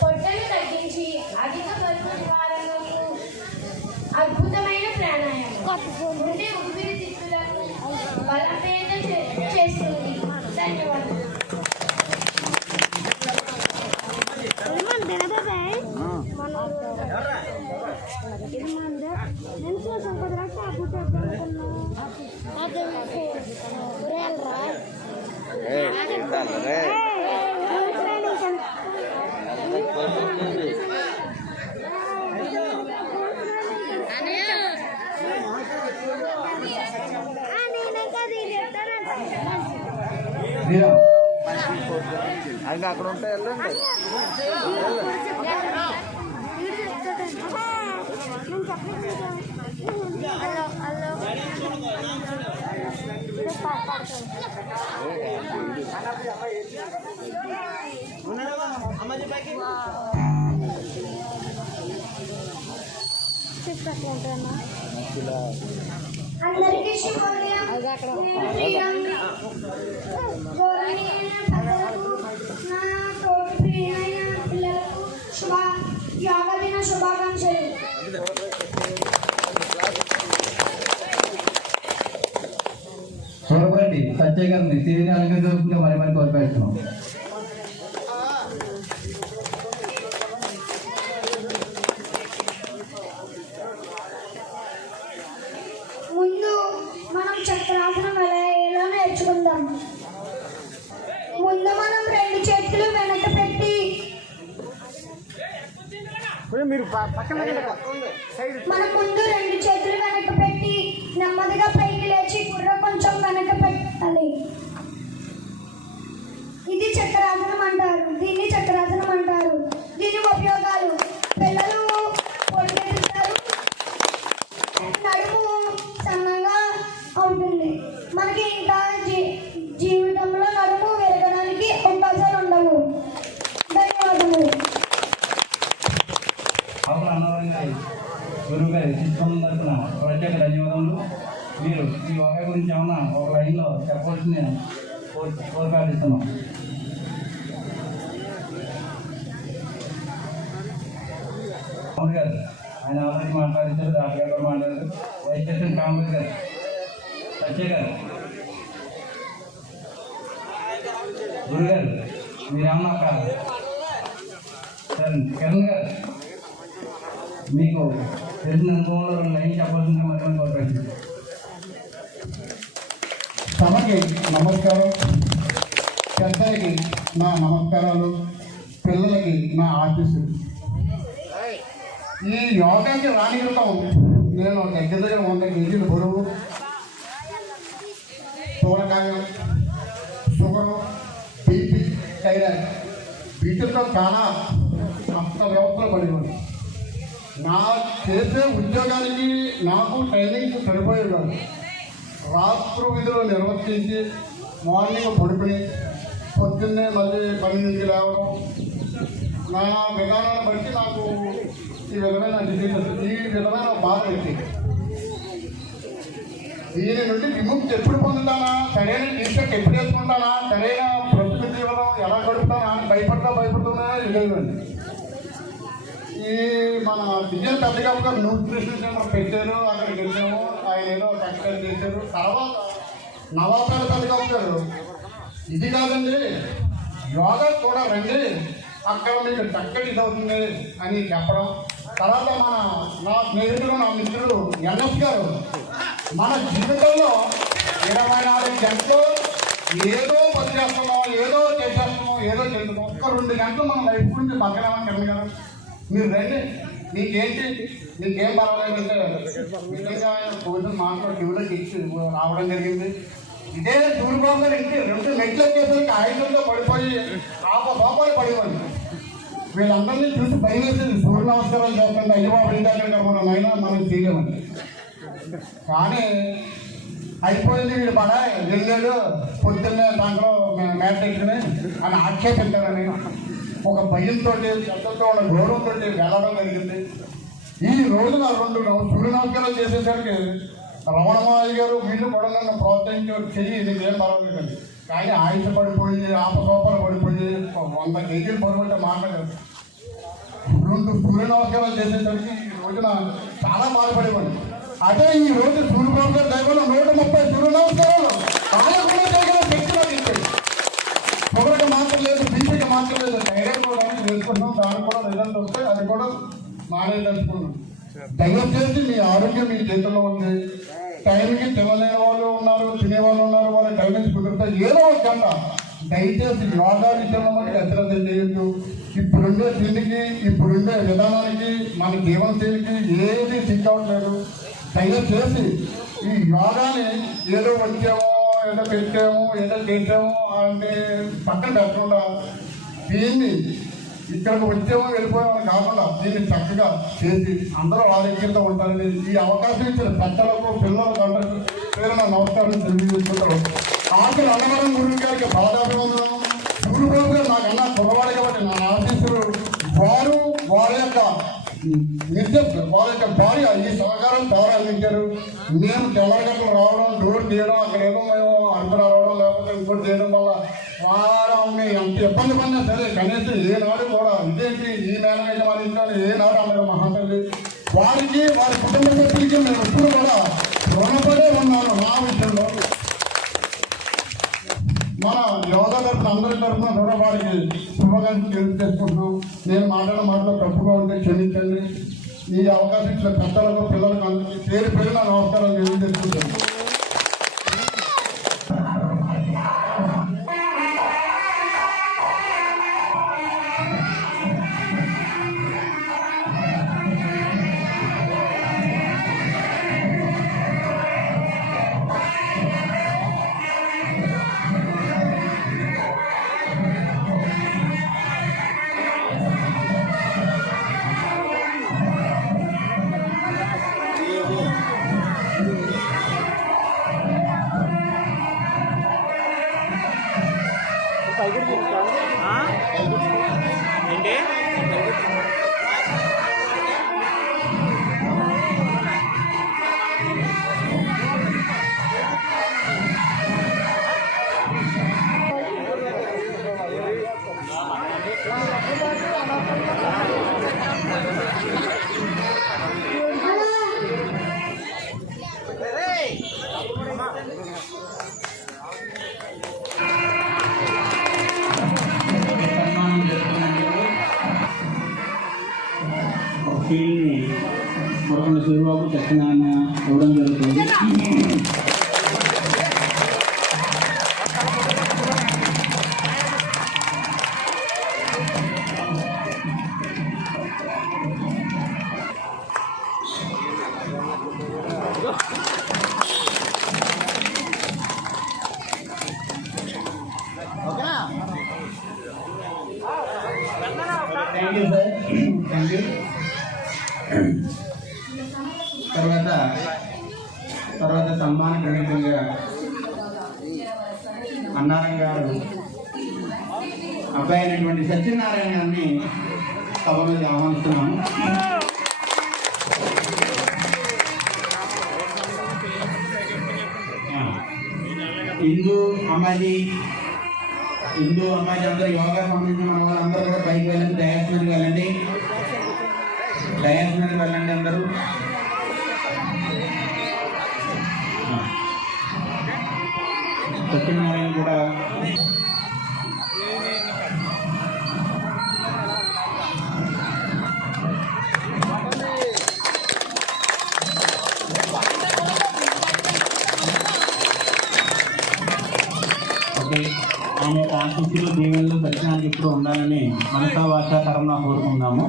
పొట్టను తగ్గించి అధిక బరువు నివారణకు అద్భుతమైన ప్రాణాయామం. గుండె ఊపిరితిత్తులను బలోపేతం చేస్తుంది. ధన్యవాదాలు. ఇంకా అక్కడ ఉంటాయి వెళ్ళండి. చెప్పండి. అందరికీ శుభోదయం. నేను శ్రీరామ్ని. గౌరవనీయులైన పెద్దలకు, నా తోటి ప్రియులైన పిల్లలకు యోగా దిన శుభాకాంక్షలు. చూడబట్టి సత్య గారిని తిరిగి అలంకరించవలసిందిగా మరి కోరిపెడుతున్నాం. ముందు మనం చక్రాసనం ఎలా నేర్చుకుందాం. ముందు మనం 2 చేతులు వెనక పెట్టి మనం ముందు 2 చేతులు వెనక పెట్టి నెమ్మదిగా పైకి లేచి బుర్ర కొంచెం వెనక పెట్టాలి. ఇది చక్రాసనం అంటారు. దీన్ని చక్రాసనం అంటారు. దీని ఉపయోగాలు: పిల్లలు పొడిగెత్తుతారు, నడుము సన్నగా ఉంటుంది. మనకి ఇంకా జీవితంలో నడుము విరగడానికి అవకాశాలు ఉండవు. ధన్యవాదములు. అప్పుడు అన్నవరం గారి గురువు గారి శిక్షణ తరఫున ప్రత్యేక ధన్యవాదములు. మీరు ఈ యోగా గురించి ఏమన్నా ఒక లైన్లో చెప్పవలసింది నేను కోరిపాటిస్తున్నాం. అవును గారు ఆయన ఆల్రెడీ మాట్లాడించారు, డాక్టర్ గారు మాట్లాడారు, వైస్ ప్రెసిడెంట్ కాంగ్రెస్ గారు, సత్య గారు, గురుగారు మీరేమన్నా ఒక కిరణ్ గారు మీకు తెలిసిన అనుభవంలో లైన్ చెప్పాల్సింది మరి కోరుకుంటున్నాను. సభకి నమస్కారం, పెద్దలకి నా నమస్కారాలు, పిల్లలకి నా ఆశీస్సులు. ఈ యోగాకి రాని క్రితం నేను దగ్గర 100 కేజీల బరువు, తోలకాయం, షుగరు, బీపీ, థైరాయిడ్ వీటితో చాలా అంత వ్యవస్థలో పడేవాడు. నా చేసే ఉద్యోగానికి నాకు ట్రైనింగ్ సరిపోయేది కాదు. రాత్రి విధులు నిర్వర్తించి మార్నింగ్ పడుకుని పొద్దున్నే మళ్ళీ 12కి లేవడం, నా విధానాన్ని బట్టి నాకు ఈ విధమైన డిసీజెస్, ఈ విధమైన బాధ వచ్చింది. దీని నుండి విముక్తి ఎప్పుడు పొందుతానా, సరైన టీషర్ట్ ఎప్పుడు వేసుకుంటానా, సరైన ప్రకృతి జీవనం ఎలా గడుపుతానా అని భయపడుతున్నా లేదండి. ఈ మన విజయ్ పెద్దగారు గారు న్యూట్రిషన్ సెంటర్ పెట్టారు, అక్కడికి వెళ్ళాము. ఆయన ఏదో టెక్స్టైల్ చేశారు. తర్వాత నవాబేల పెద్దగారు గారు ఇది కాదండి, యోగా కూడా రండి, అక్కడ మీకు చక్కటి ఇది అవుతుంది అని చెప్పడం. తర్వాత నా స్నేహితుడు, నా మిత్రుడు ఎన్ఎస్ గారు మన జీవితంలో 24 గంటలు ఏదో వచ్చేస్తున్నాం, ఏదో చేసేస్తున్నాం, ఏదో చేస్తున్నాం. ఒక్క 2 గంటలు మన లైఫ్ గురించి బతకలేమా కిరణ్ గారు? మీరు రండి, మీకేం పర్వాలేదంటే నిజంగా రోజు మాట్లాడి టీవీలోకి ఇచ్చి రావడం జరిగింది. ఇదే సూర్యబాబు గారు ఇంటి 2 మెట్లు ఎక్కేసరికి ఆయుధంతో పడిపోయి పాపాలు పడిపోయింది. వీళ్ళందరినీ చూసి భయం వేసేది. సూర్య నమస్కారాలు చేస్తుంటే అయ్యబాబు ఇందాక మనం చేయలేమండి. కానీ అయిపోయింది, వీడు పడా వెళ్ళాడు పొద్దున్నే దాంట్లో మేట ఎట్టుకుని అని ఆక్షేపించారని ఒక భయంతో, శబ్దంతో, ఉన్న గౌరవంతో వెళ్ళడం జరిగింది. ఈ రోజున 2 సూర్య నమస్కారాలు చేసేసరికి రమణమాయ గారు వీళ్ళు కూడా నన్ను ప్రోత్సహించి చెయ్యి నీకేం పర్వాలేదండి. కానీ ఆయుష పడిపోయి, ఆపసోపాలు పడిపోయి 100 కేజీలు బరువు అంటే మాట్లాడారు. 2 సూర్య నమస్కారాలు చేసేసరికి ఈ రోజున చాలా బాధపడేవాడిని. అదే ఈ రోజు సూర్యబాబు గారు దగ్గర 130 సూర్య నమస్కారాలు ఆయన కూడా దగ్గర శక్తిలో ఇచ్చాయి. షుగర్కి మాత్రం లేదు, బీపీకి మాత్రం లేదు, థైరాయిడ్ కూడా చేసుకుంటున్నాం. దానికి కూడా రిజల్ట్ వస్తే అది కూడా మానేదలుచుకున్నాం. దయచేసి మీ ఆరోగ్యం మీ చేతుల్లో ఉంది. టైంకి తినలేని వాళ్ళు ఉన్నారు, తినేవాళ్ళు ఉన్నారు, వాళ్ళ టైంకి కుదురుతాయి. ఏదో ఒక గంట దయచేసి యోగా విషయంలో మనకి అశ్రద్ధ చేయొద్దు. ఇప్పుడుండే తిండికి, ఇప్పుడుండే విధానానికి, మన జీవనశైలికి ఏది సింక్ అవ్వట్లేదు. దయచేసి ఈ యోగాని ఏదో వచ్చామో, ఏదో పెట్టామో, ఏదో చేసామో అంటే పక్కన పెట్టకుండా దీన్ని ఇక్కడికి వచ్చామో వెళ్ళిపోయామని కాకుండా దీన్ని చక్కగా చేసి అందరూ ఆరోగ్యంతో ఉంటారని ఈ అవకాశం ఇచ్చిన పెద్దలకు, పిల్లలకు అందరికీ పేరున నమస్కారం తెలియజేసుకుంటారు. ఆఖరి అన్నవరం గురువు గారికి బాధాభివందనం. సూర్యబాబు గారు నాకన్నా కురవాడు కాబట్టి నా ఆశీస్సులు. వారి యొక్క భార్య ఈ సహకారం చాలా అందించారు. నేను తెల్లగట్ల రావడం డోర్ తీయడం అక్కడ ఏదో మేము అంతరం రావడం లేకపోతే ఇంకోటి చేయడం వల్ల వారాన్ని ఎంత ఇబ్బంది పడినా సరే కనీసం ఏనాడు కూడా ఇదేంటి ఈ మేనమైన వారి ఇంట్లో ఏనాడు అన్నారు మహాతల్లి వారికి వారి కుటుంబ సభ్యులకి మేము ఎప్పుడు కూడా రుణపడే ఉన్నాను. నా విషయంలో మన యోగా తరఫున అందరి తరఫున కూడా వారికి శుభాకాంక్షలు తెలియజేసుకుంటున్నాం. నేను మాటలు తప్పుగా ఉంటే క్షమించండి. ఈ అవకాశం ఇచ్చిన పెద్దలకు పిల్లలకు అందరికీ పేరు పేరున నమస్కారాలు తెలియజేసుకుంటాను. ఫీల్డ్ని మరొక సూర్యబాబు చక్కనాన్న ఇవ్వడం జరుగుతుంది. Thank you sir, thank you. తర్వాత సన్మాన గ్రహీతంగా అన్నారం గారు అబ్బాయి అయినటువంటి సత్యనారాయణ గారిని సభలోకి ఆహ్వానిస్తున్నాము. హిందూ అమ్మాయి అందరూ యోగా సంబంధించిన మన వాళ్ళందరూ కూడా పైకి వెళ్ళండి, డయాస్ మీదకి వెళ్ళండి అందరూ. సత్యనారాయణ కూడా ఆయన యొక్క ఆశీస్సులు దీవెనలు దర్శనానికి ఇప్పుడు ఉండాలని మనసా వాచా కర్మగా కోరుకుందాము.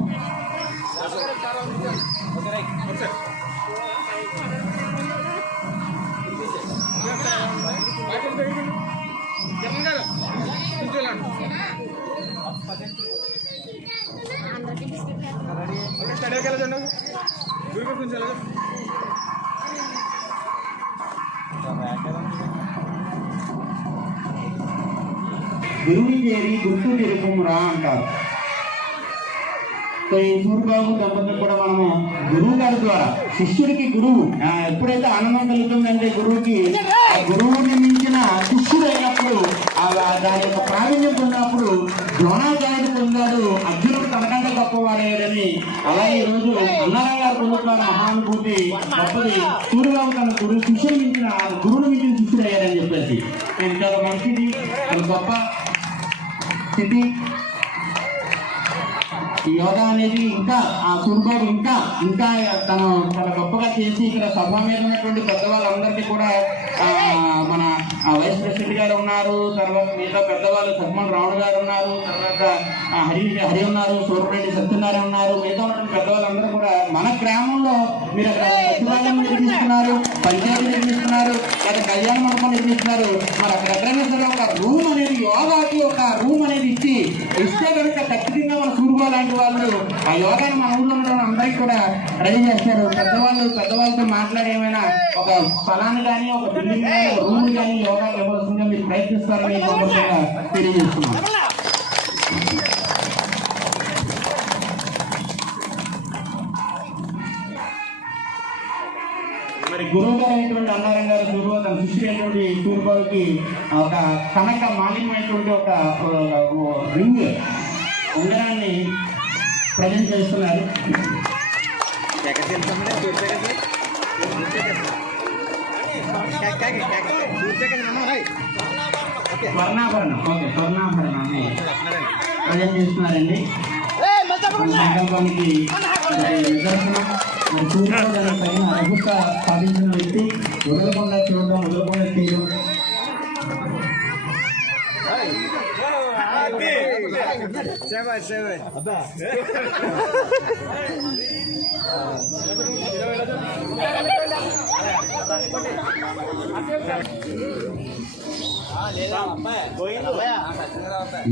గురువుని చేరి గుర్తు తెలుపురా అంటారు. సో ఈ సూర్యబాబు దంపతులు కూడా మనము గురువు గారి ద్వారా శిష్యుడికి గురువు ఎప్పుడైతే ఆనందం కలుగుతుందంటే గురువుకి ఆ గురువుని మించిన శిష్యుడు అయినప్పుడు దాని యొక్క ప్రావీణ్యం పొందినప్పుడు ద్రోణాచార్యుడు పొందాడు, అర్జునుడు తనకంటే గొప్పవాడేయడని. అలాగే ఈ రోజు అన్నారం గారు పొందుతున్న మహానుభూతి గొప్పది. సూర్యబాబు తన గురువు శిష్యుడు మించిన గురువుని మించిన శిష్యుడు అయ్యారని చెప్పేసి నేను చాలా మంచిది, చాలా గొప్ప స్థితి. ఈ యోగా అనేది ఇంకా ఆ సూర్యబాబు ఇంకా తను చాలా గొప్పగా చేసి ఇక్కడ సభ మీద ఉన్నటువంటి పెద్దవాళ్ళందరికీ కూడా మన వైస్ ప్రెసిడెంట్ గారు ఉన్నారు, తర్వాత మిగతా పెద్దవాళ్ళు సర్మన్ రావుడు గారు ఉన్నారు, తర్వాత హరి ఉన్నారు, సూర్యరెడ్డి సత్యనారాయణ ఉన్నారు, మిగతా ఉన్నటువంటి పెద్దవాళ్ళందరూ కూడా మన గ్రామంలో మీరు అక్కడ సచివాలయం నిర్మిస్తున్నారు, పంచాయతీ నిర్మిస్తున్నారు, లేదా కళ్యాణ మండపం నిర్మిస్తున్నారు. మరి అక్కడ ఎక్కడైనా సరే ఒక రూమ్ అనేది యోగాకి ఒక రూమ్ అనేది ఇస్తే కనుక ఖచ్చితంగా మన సూర్యబాబు లాంటి వాళ్ళు ఆ యోగాని మన ఊళ్ళో ఉండడం అందరికీ కూడా రెడీ చేస్తారు. పెద్దవాళ్ళతో మాట్లాడి ఏమైనా ఒక స్థలాన్ని కానీ ఒక బిల్డింగ్ కానీ ఒక రూమ్ కానీ యోగా ఇవ్వాల్సిందిగా మీరు ప్రయత్నిస్తారని తెలియజేస్తున్నాను. మరి గురువు గారు ఇచ్చేటువంటి తూర్పుకి ఒక కనక మాలిన్యమైనటువంటి ఒక రింగ్ ఉంగరాన్ని ప్రజెంట్ చేస్తున్నారు. స్వర్ణాభరణాన్ని ప్రజెంట్ చేస్తున్నారండి. సంకల్పానికి నిదర్శనం. మరి తూర్పులో దానికి తగిన అద్భుత సాధించిన వ్యక్తి వదలకుండా చూడడం, వదలకుండా చేయడం.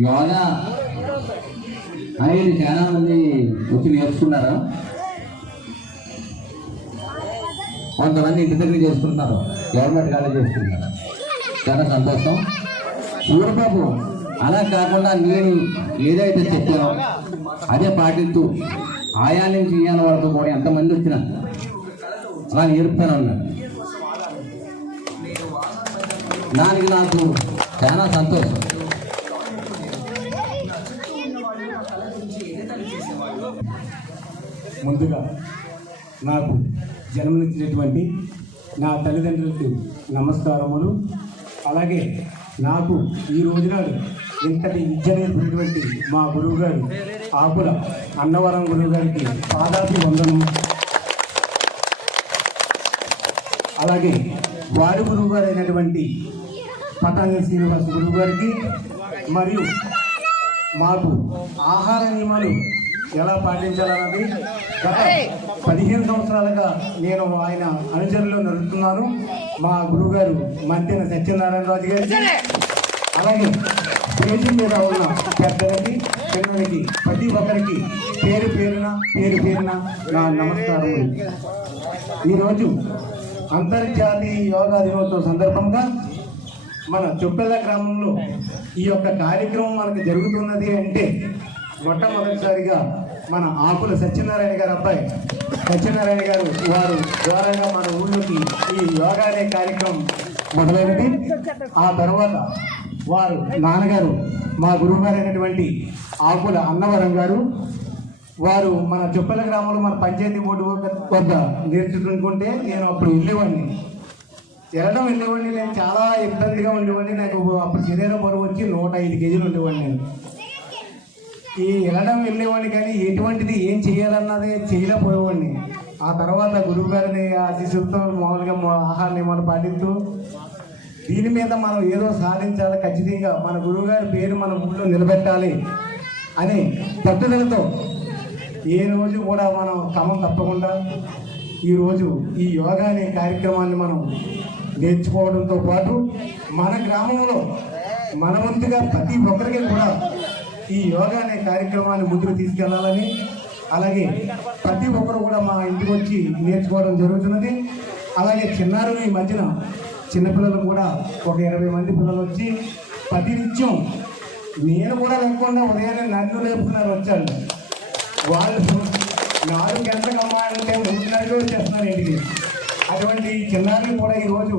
యోగా అనేది చాలా మంది వచ్చి నేర్చుకున్నారు. కొంతమంది ఇంటి దగ్గర చేసుకుంటున్నారు, గవర్నమెంట్ కాలేజ్ చేసుకుంటున్నారు. చాలా సంతోషం. ఊరబాబు అలా కాకుండా నేను ఏదైతే చెప్పానో అదే పాటిస్తూ ఆయా నుంచి ఇయ్యాల వరకు కూడా ఎంతమంది వచ్చినా అలా నేర్పుతాను అన్నాడు. దానికి నాకు చాలా సంతోషం. ముందుగా నాకు జన్మనిచ్చినటువంటి నా తల్లిదండ్రులకు నమస్కారములు. అలాగే నాకు ఈ రోజున ఇంతటి విద్య నేర్పినటువంటి మా గురువుగారు ఆకుల అన్నవరం గురువు గారికి పాదాభి వందనం. అలాగే వారి గురువు గారు అయినటువంటి పటాంగి శ్రీనివాస గురువు గారికి, మరియు మాకు ఆహార నియమాలు ఎలా పాటించాలన్నది గత 15 సంవత్సరాలుగా నేను ఆయన అనుచరులో నడుపుతున్నాను. మా గురువుగారు మంతెన సత్యనారాయణ రాజు గారికి, అలాగే స్టేజీ మీద ఉన్న పెద్దలకి పిల్లలకి ప్రతి ఒక్కరికి పేరు పేరున నా నమస్కారములు. ఈరోజు అంతర్జాతీయ యోగా దినోత్సవం సందర్భంగా మన చుప్పెల్ల గ్రామంలో ఈ యొక్క కార్యక్రమం మనకు జరుగుతున్నది అంటే మొట్టమొదటిసారిగా మన ఆకుల సత్యనారాయణ గారు అబ్బాయి సత్యనారాయణ గారు వారు ద్వారాగా మన ఊళ్ళోకి ఈ యోగా అనే కార్యక్రమం మొదలైనది. ఆ తర్వాత వారు నాన్నగారు మా గురువు గారు అయినటువంటి ఆకుల అన్నవరం గారు, వారు మన చుప్పెల్ల గ్రామంలో మన పంచాయతీ బోర్డు వద్ద నేర్చుకుంటే నేను అప్పుడు వెళ్ళేవాడిని. నేను చాలా ఇబ్బందిగా ఉండేవాడిని. నాకు అప్పుడు శరీర బరువు వచ్చి 105 కేజీలు ఉండేవాడిని. నేను ఈ వెళ్ళేవాడిని కానీ ఎటువంటిది ఏం చేయాలన్నది చేయలేకపోయేవాడిని. ఆ తర్వాత గురువు గారిని ఆశీస్సులతో మామూలుగా ఆహార నియమాలు పాటిస్తూ దీని మీద మనం ఏదో సాధించాలి, ఖచ్చితంగా మన గురువుగారి పేరు మన ఊళ్ళో నిలబెట్టాలి అని పట్టుదలతో ఏ రోజు కూడా మనం క్రమం తప్పకుండా ఈరోజు ఈ యోగా అనే కార్యక్రమాన్ని మనం నేర్చుకోవడంతో పాటు మన గ్రామంలో మన వంతుగా ప్రతి ఒక్కరికి కూడా ఈ యోగా అనే కార్యక్రమాన్ని ముందుకు తీసుకెళ్లాలని, అలాగే ప్రతి ఒక్కరు కూడా మా ఇంటికి వచ్చి నేర్చుకోవడం జరుగుతున్నది. అలాగే చిన్నారులు ఈ మధ్యన చిన్నపిల్లలు కూడా ఒక 20 మంది పిల్లలు వచ్చి ప్రతినిత్యం నేను కూడా లేకుండా ఉదయాన్నే నన్ను లేపుతున్నారు వచ్చారు. వాళ్ళు 4 గంటలకు అమ్మాలంటే 3:30 వచ్చేస్తున్నారు ఇంటికి. అటువంటి చిన్నారులు కూడా ఈరోజు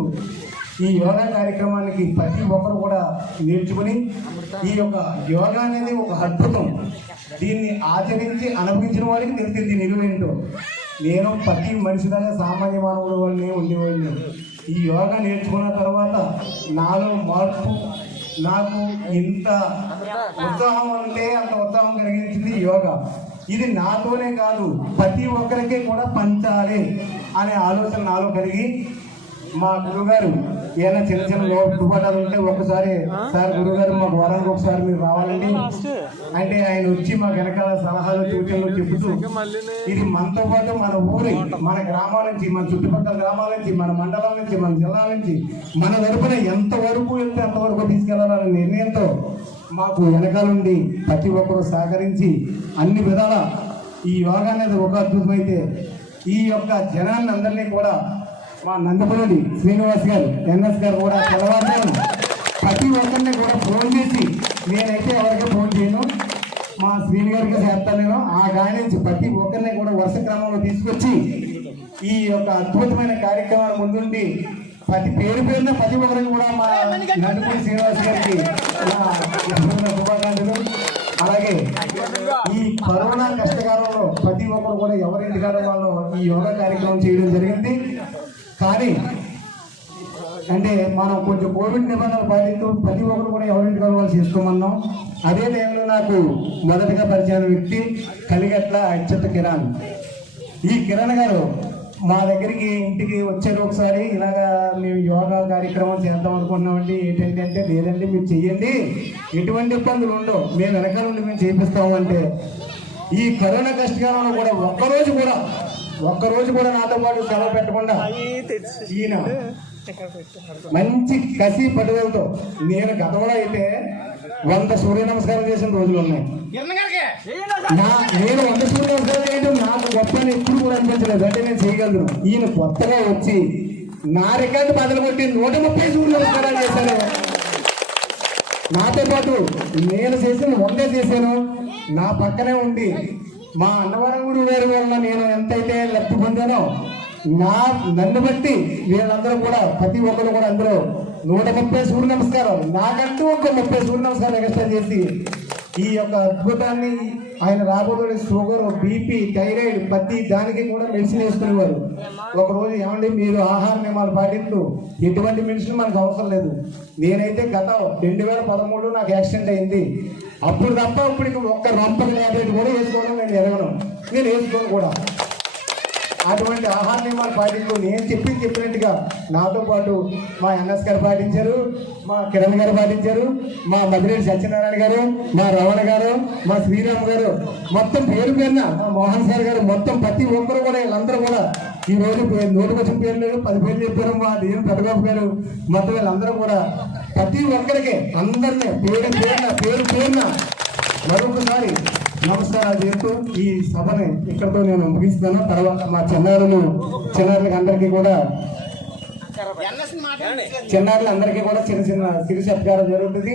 ఈ యోగా కార్యక్రమానికి ప్రతి ఒక్కరు కూడా నేర్చుకుని ఈ యొక్క యోగా అనేది ఒక అద్భుతం. దీన్ని ఆచరించి అనుభవించిన వారికి తెలిసింది నిలువేంటో. నేను ప్రతి మనిషిలాగా సామాన్య మానవుడు వాళ్ళని ఉండేవాడిని. ఈ యోగా నేర్చుకున్న తర్వాత నాలో మార్పు, నాకు ఇంత ఉత్సాహం అంటే అంత ఉత్సాహం కలిగించింది యోగా. ఇది నాతోనే కాదు ప్రతి ఒక్కరికి కూడా పంచాలి అనే ఆలోచన నాలో కలిగి మా గురువుగారు ఏదైనా చిన్న చిన్న లోటుపాటాలు ఉంటే ఒక్కసారి సార్ గురువుగారు మాకు వారానికి ఒకసారి మీరు రావాలండి అంటే ఆయన వచ్చి మాకు వెనకాల సలహాలు సూచనలు చెబుతూ ఇది మనతో పాటు మన ఊరి మన గ్రామాల నుంచి మన చుట్టుపక్కల గ్రామాల నుంచి మన మండలం నుంచి మన జిల్లాల నుంచి మన తరపున ఎంతవరకు వెళ్తే అంతవరకు తీసుకెళ్లాలనే నిర్ణయంతో మాకు వెనకాలండి ప్రతి ఒక్కరూ సహకరించి అన్ని విధాల ఈ యోగా అనేది ఒక అద్భుతమైతే ఈ యొక్క జనాన్ని అందరినీ కూడా మా నందపల్లి శ్రీనివాస్ గారు ఎన్ఎస్ గారు కూడా తెల్లవారుజామున ప్రతి ఒక్కరిని కూడా ఫోన్ చేసి, నేనైతే ఎవరికి ఫోన్ చేయను, మా శ్రీని గారికి చేస్తాను నేను, ఆ గాడి నుంచి ప్రతి ఒక్కరిని కూడా వరుస క్రమంలో తీసుకొచ్చి ఈ యొక్క అద్భుతమైన కార్యక్రమాన్ని ముందుండి ప్రతి పేరున ప్రతి ఒక్కరికి కూడా మా నడుపుడి శ్రీనివాస్ గారికి నా శుభాకాంక్షలు. అలాగే ఈ కరోనా కష్టకాలంలో ప్రతి ఒక్కరు కూడా ఎవరింటికాడ వాళ్ళు ఈ యోగా కార్యక్రమం చేయడం జరిగింది. కానీ అంటే మనం కొంచెం కోవిడ్ నిబంధనలు పాటిస్తూ ప్రతి ఒక్కరు కూడా ఎవరింటికాడ వాళ్ళు చేసుకోమన్నాం. అదే టైంలో నాకు మొదటగా పరిచయం వ్యక్తి కలిగట్ల అచ్యుత కిరణ్. ఈ కిరణ్ గారు మా దగ్గరికి ఇంటికి వచ్చారు. ఒకసారి ఇలాగా మేము యోగా కార్యక్రమం చేద్దాం అనుకున్నామండి. ఏంటంటే లేదండి మీరు చెయ్యండి, ఎటువంటి ఇబ్బందులు ఉండవు, మేము వెనకాల నుండి మేము చేపిస్తాము అంటే ఈ కరోనా కష్టకాలంలో కూడా ఒక్కరోజు కూడా నాతో పాటు సెలవు పెట్టకుండా ఈయన మంచి కసి పట్టుదలతో, నేను గతంలో అయితే 100 సూర్య నమస్కారం చేసిన రోజులు ఉన్నాయి. నేను 100 సూర్య నమస్కారం చేయడం నాకు గొప్ప అని ఎప్పుడు కూడా అనిపించలేదు. అంటే నేను చేయగలను. ఈయన కొత్తగా వచ్చి నా రికార్డు బదులు కొట్టి 130 సూర్య నమస్కారాలు చేశాను. నాతో పాటు నేను చేసిన 100 చేశాను. నా పక్కనే ఉండి మా అన్నవరం గుడి వేరు వల్ల నేను ఎంతైతే లబ్ధి పొందానో నన్ను బట్టి వీళ్ళందరూ కూడా ప్రతి ఒక్కరు కూడా అందరూ 130 సూర్య నమస్కారాలు, నాకంటూ ఒక 30 సూర్య నమస్కారాలు ఎక్స్ట్రా చేసి ఈ యొక్క అద్భుతాన్ని ఆయన రాబోయే షుగర్, బీపీ, థైరాయిడ్ ప్రతి దానికి కూడా మెడిసిన్ వేసుకునేవారు. ఒకరోజు ఏమండి మీరు ఆహార నియమాలు పాటిస్తూ ఎటువంటి మెడిసిన్ మనకు అవసరం లేదు. నేనైతే గత 2013 నాకు యాక్సిడెంట్ అయింది. అప్పుడు తప్ప ఇప్పటికి ఒక్క రంపక ట్యాబ్లెట్ కూడా వేసుకోవడం నేను ఎరగను, నేను వేసుకోను కూడా. అటువంటి ఆహార నియమాలు పాటిస్తూ నేను చెప్పినట్టుగా నాతో పాటు మా ఎన్ఎస్ గారు పాటించారు, మా కిరణ్ గారు పాటించారు, మా మధురెడ్డి సత్యనారాయణ గారు, మా రమణ గారు, మా శ్రీరామ్ గారు, మొత్తం పేరున మా మోహన్ సార్ గారు, మొత్తం ప్రతి ఒక్కరు కూడా వీళ్ళందరూ కూడా ఈ రోజు నోటికి వచ్చిన పేరు లేదు, 10 పేర్లు చెప్పారు. మా దేవుని పెద్దగొప్ప గారు మొత్తం వీళ్ళందరూ కూడా ప్రతి ఒక్కరికి అందరినీ పేరున మరొకసారి నమస్కారాలు చేస్తూ ఈ సభని ఇక్కడితో నేను ముగిస్తాను. తర్వాత మా చిన్నారులకి అందరికీ కూడా చిన్న చిన్న సిరి సత్కారం జరుగుతుంది.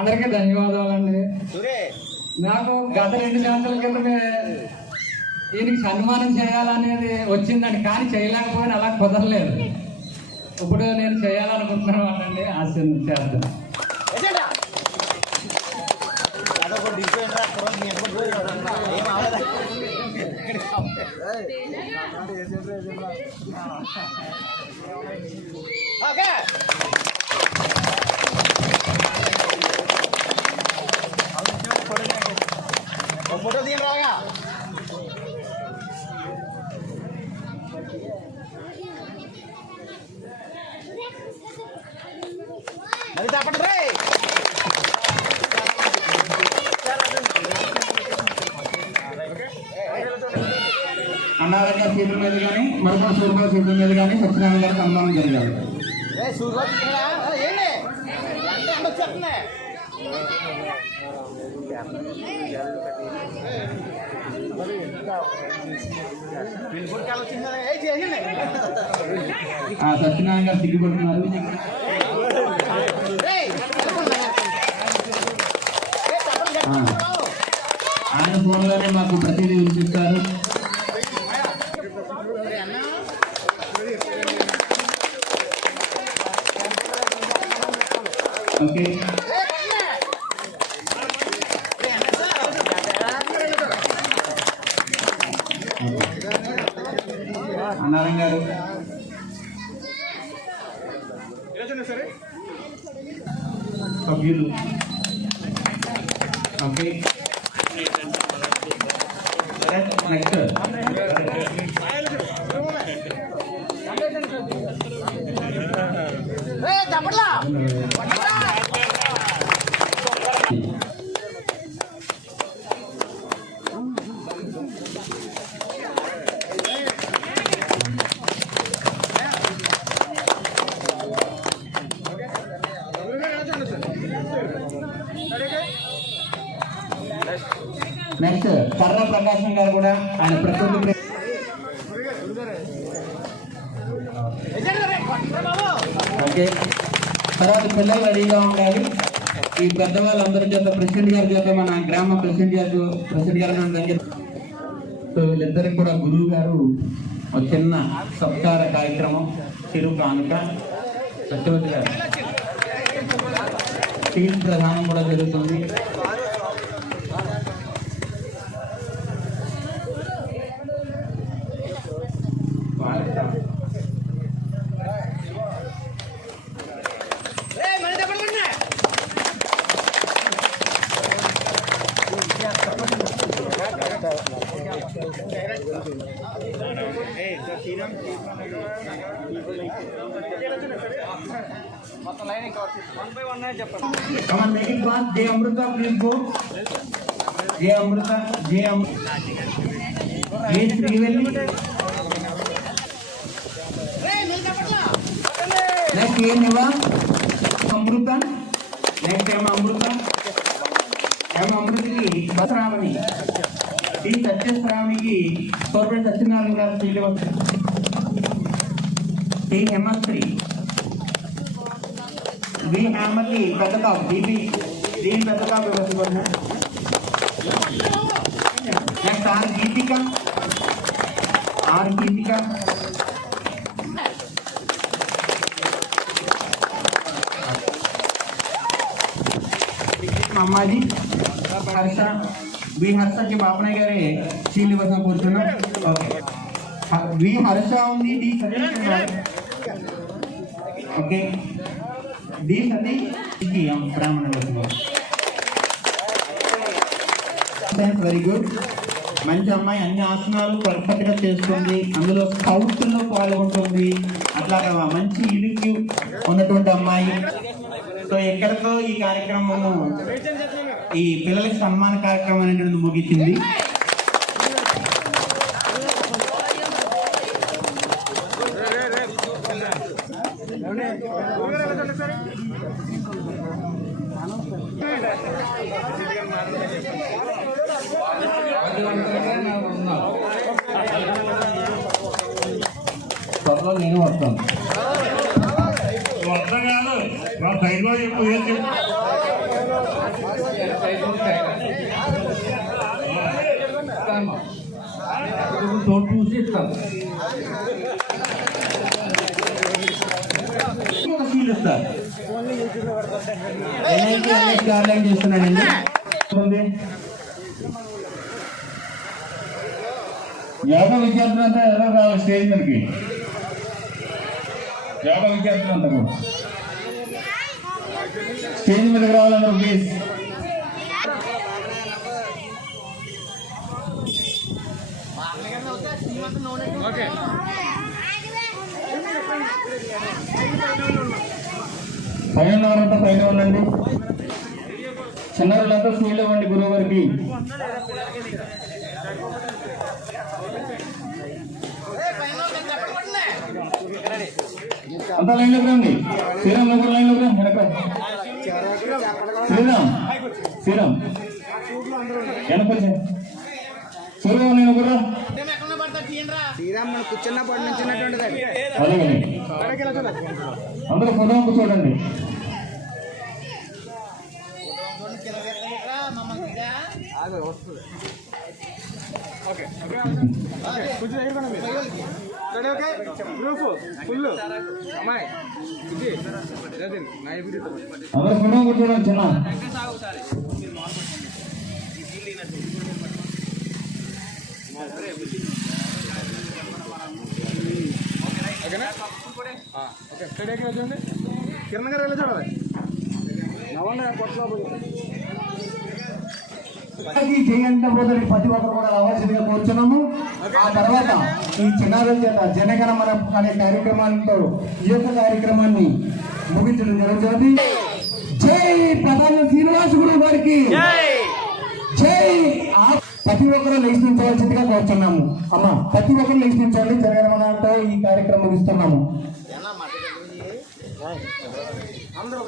అందరికీ ధన్యవాదాలండి. నాకు గత 2 సంవత్సరాల క్రితమే దీనికి సన్మానం చేయాలనేది వచ్చిందండి, కానీ చేయలేకపోయినా అలా కుదరలేదు. ఇప్పుడు నేను చేయాలనుకుంటున్నాను అండి, చేస్తాను. ఫోటో తీయండి రాగా. మరి తప్పండి రే. అన్నారంగా సీట్ల మీద కానీ మరొక సూర్య సీట్ల మీద కానీ సత్యనారాయణ గారికి అనుమానం జరిగారు. సత్యనారాయణ గారు సిగ్గుపడుతున్నారు. ఆయన ఫోన్లోనే మాకు ప్రతిదీ వినిపిస్తారు. ఓకే, అన్నారం గారు సభ్యులు. ఓకే, నెక్స్ట్ నెక్స్ట్ కర్ర ప్రకాశం గారు కూడా ఆయన ప్రకృతి. ఓకే, తర్వాత పిల్లలు రెడీగా ఉండాలి. ఈ పెద్దవాళ్ళందరి చేత ప్రెసిడెంట్ గారి చేత మన గ్రామ ప్రెసిడెంట్ గారు దగ్గర సో వీళ్ళిద్దరికి కూడా గురువు గారు ఒక చిన్న సత్కార కార్యక్రమం చిరు కానుక సత్యవతి గారు స్టీల్ ప్రధానం కూడా జరుగుతుంది. Come on, make it fast. Jay Amrita, please go. Jay Amrita, Jay Srivelli. Next year Niva, Amrita. Next time Amrita. Amrita ki Basramani. T. Satyasramani ki Corporate Satyanarayana garu Srilivas. T. Hemastri. We Hamali Pataka, DB, Dean Pataka, next R. Geetika, Mamaji, Harsha, V. Harsha ki Bapna gare, Srilivasa Purchana, okay. V. Harsha only D. Okay. This Sati Brahmana. Very good. మంచి అమ్మాయి అన్ని ఆసనాలు perfect గా చేస్తుంది, అందులో scout లో పాల్గొంటుంది, అట్లాగా మంచి ఇరుక్కు ఉన్నటువంటి అమ్మాయి. సో ఎక్కడితో ఈ కార్యక్రమము ఈ పిల్లలకి సన్మాన కార్యక్రమం అనేటువంటి ముగిసింది. త్వరలో నేను వస్తాను. అర్థం కాదు మా సైడ్లో చెప్పు ఏం చెప్పు. చూసి ఇస్తాను. చేస్తున్నానండి. యోగా విద్యార్థులంతా ఎవరో రావాలి స్టేజ్ మీదకి. యోగా విద్యార్థులంతా కూడా స్టేజ్ మీదకి రావాలన్నారు ప్లీజ్. పైన ఉన్నవారంతా పైన ఉండండి, చిన్నవాళ్ళంతా స్కూల్లో ఇవ్వండి గురువు గారికి. అంతా లైన్లోకి రండి. శ్రీరామ్ నగర్ లైన్లోకి రండి. వెనక శ్రీరామ్ వెనకొచ్చే శ్రీరామ్ నేను కూడా అలాగే అందరూ ఫోటో కూర్చోండి. అందరూ ఫోటో కూర్చోండి. చిన్న కిరణ్ గారు వెళ్ళి చూడాలి. చేయంత పోతే ప్రతి ఒక్కరు కూడా రావాల్సిందిగా కోరుచున్నాము. ఆ తర్వాత ఈ చిన్నారుల చేత జనగణమన అనే కార్యక్రమాలతో ఈ యొక్క కార్యక్రమాన్ని ముగించడం జరుగుతుంది. జై ప్రధాన శ్రీనివాస్ గురువు గారికి జై. ప్రతి ఒక్కరు లేచి నిల్చోవలసిందిగా కోరుచున్నాము. అమ్మ ప్రతి ఒక్కరు లేచి నిల్చోండి. జనగణమనతో ఈ కార్యక్రమం ముగిస్తున్నాము. అందరూ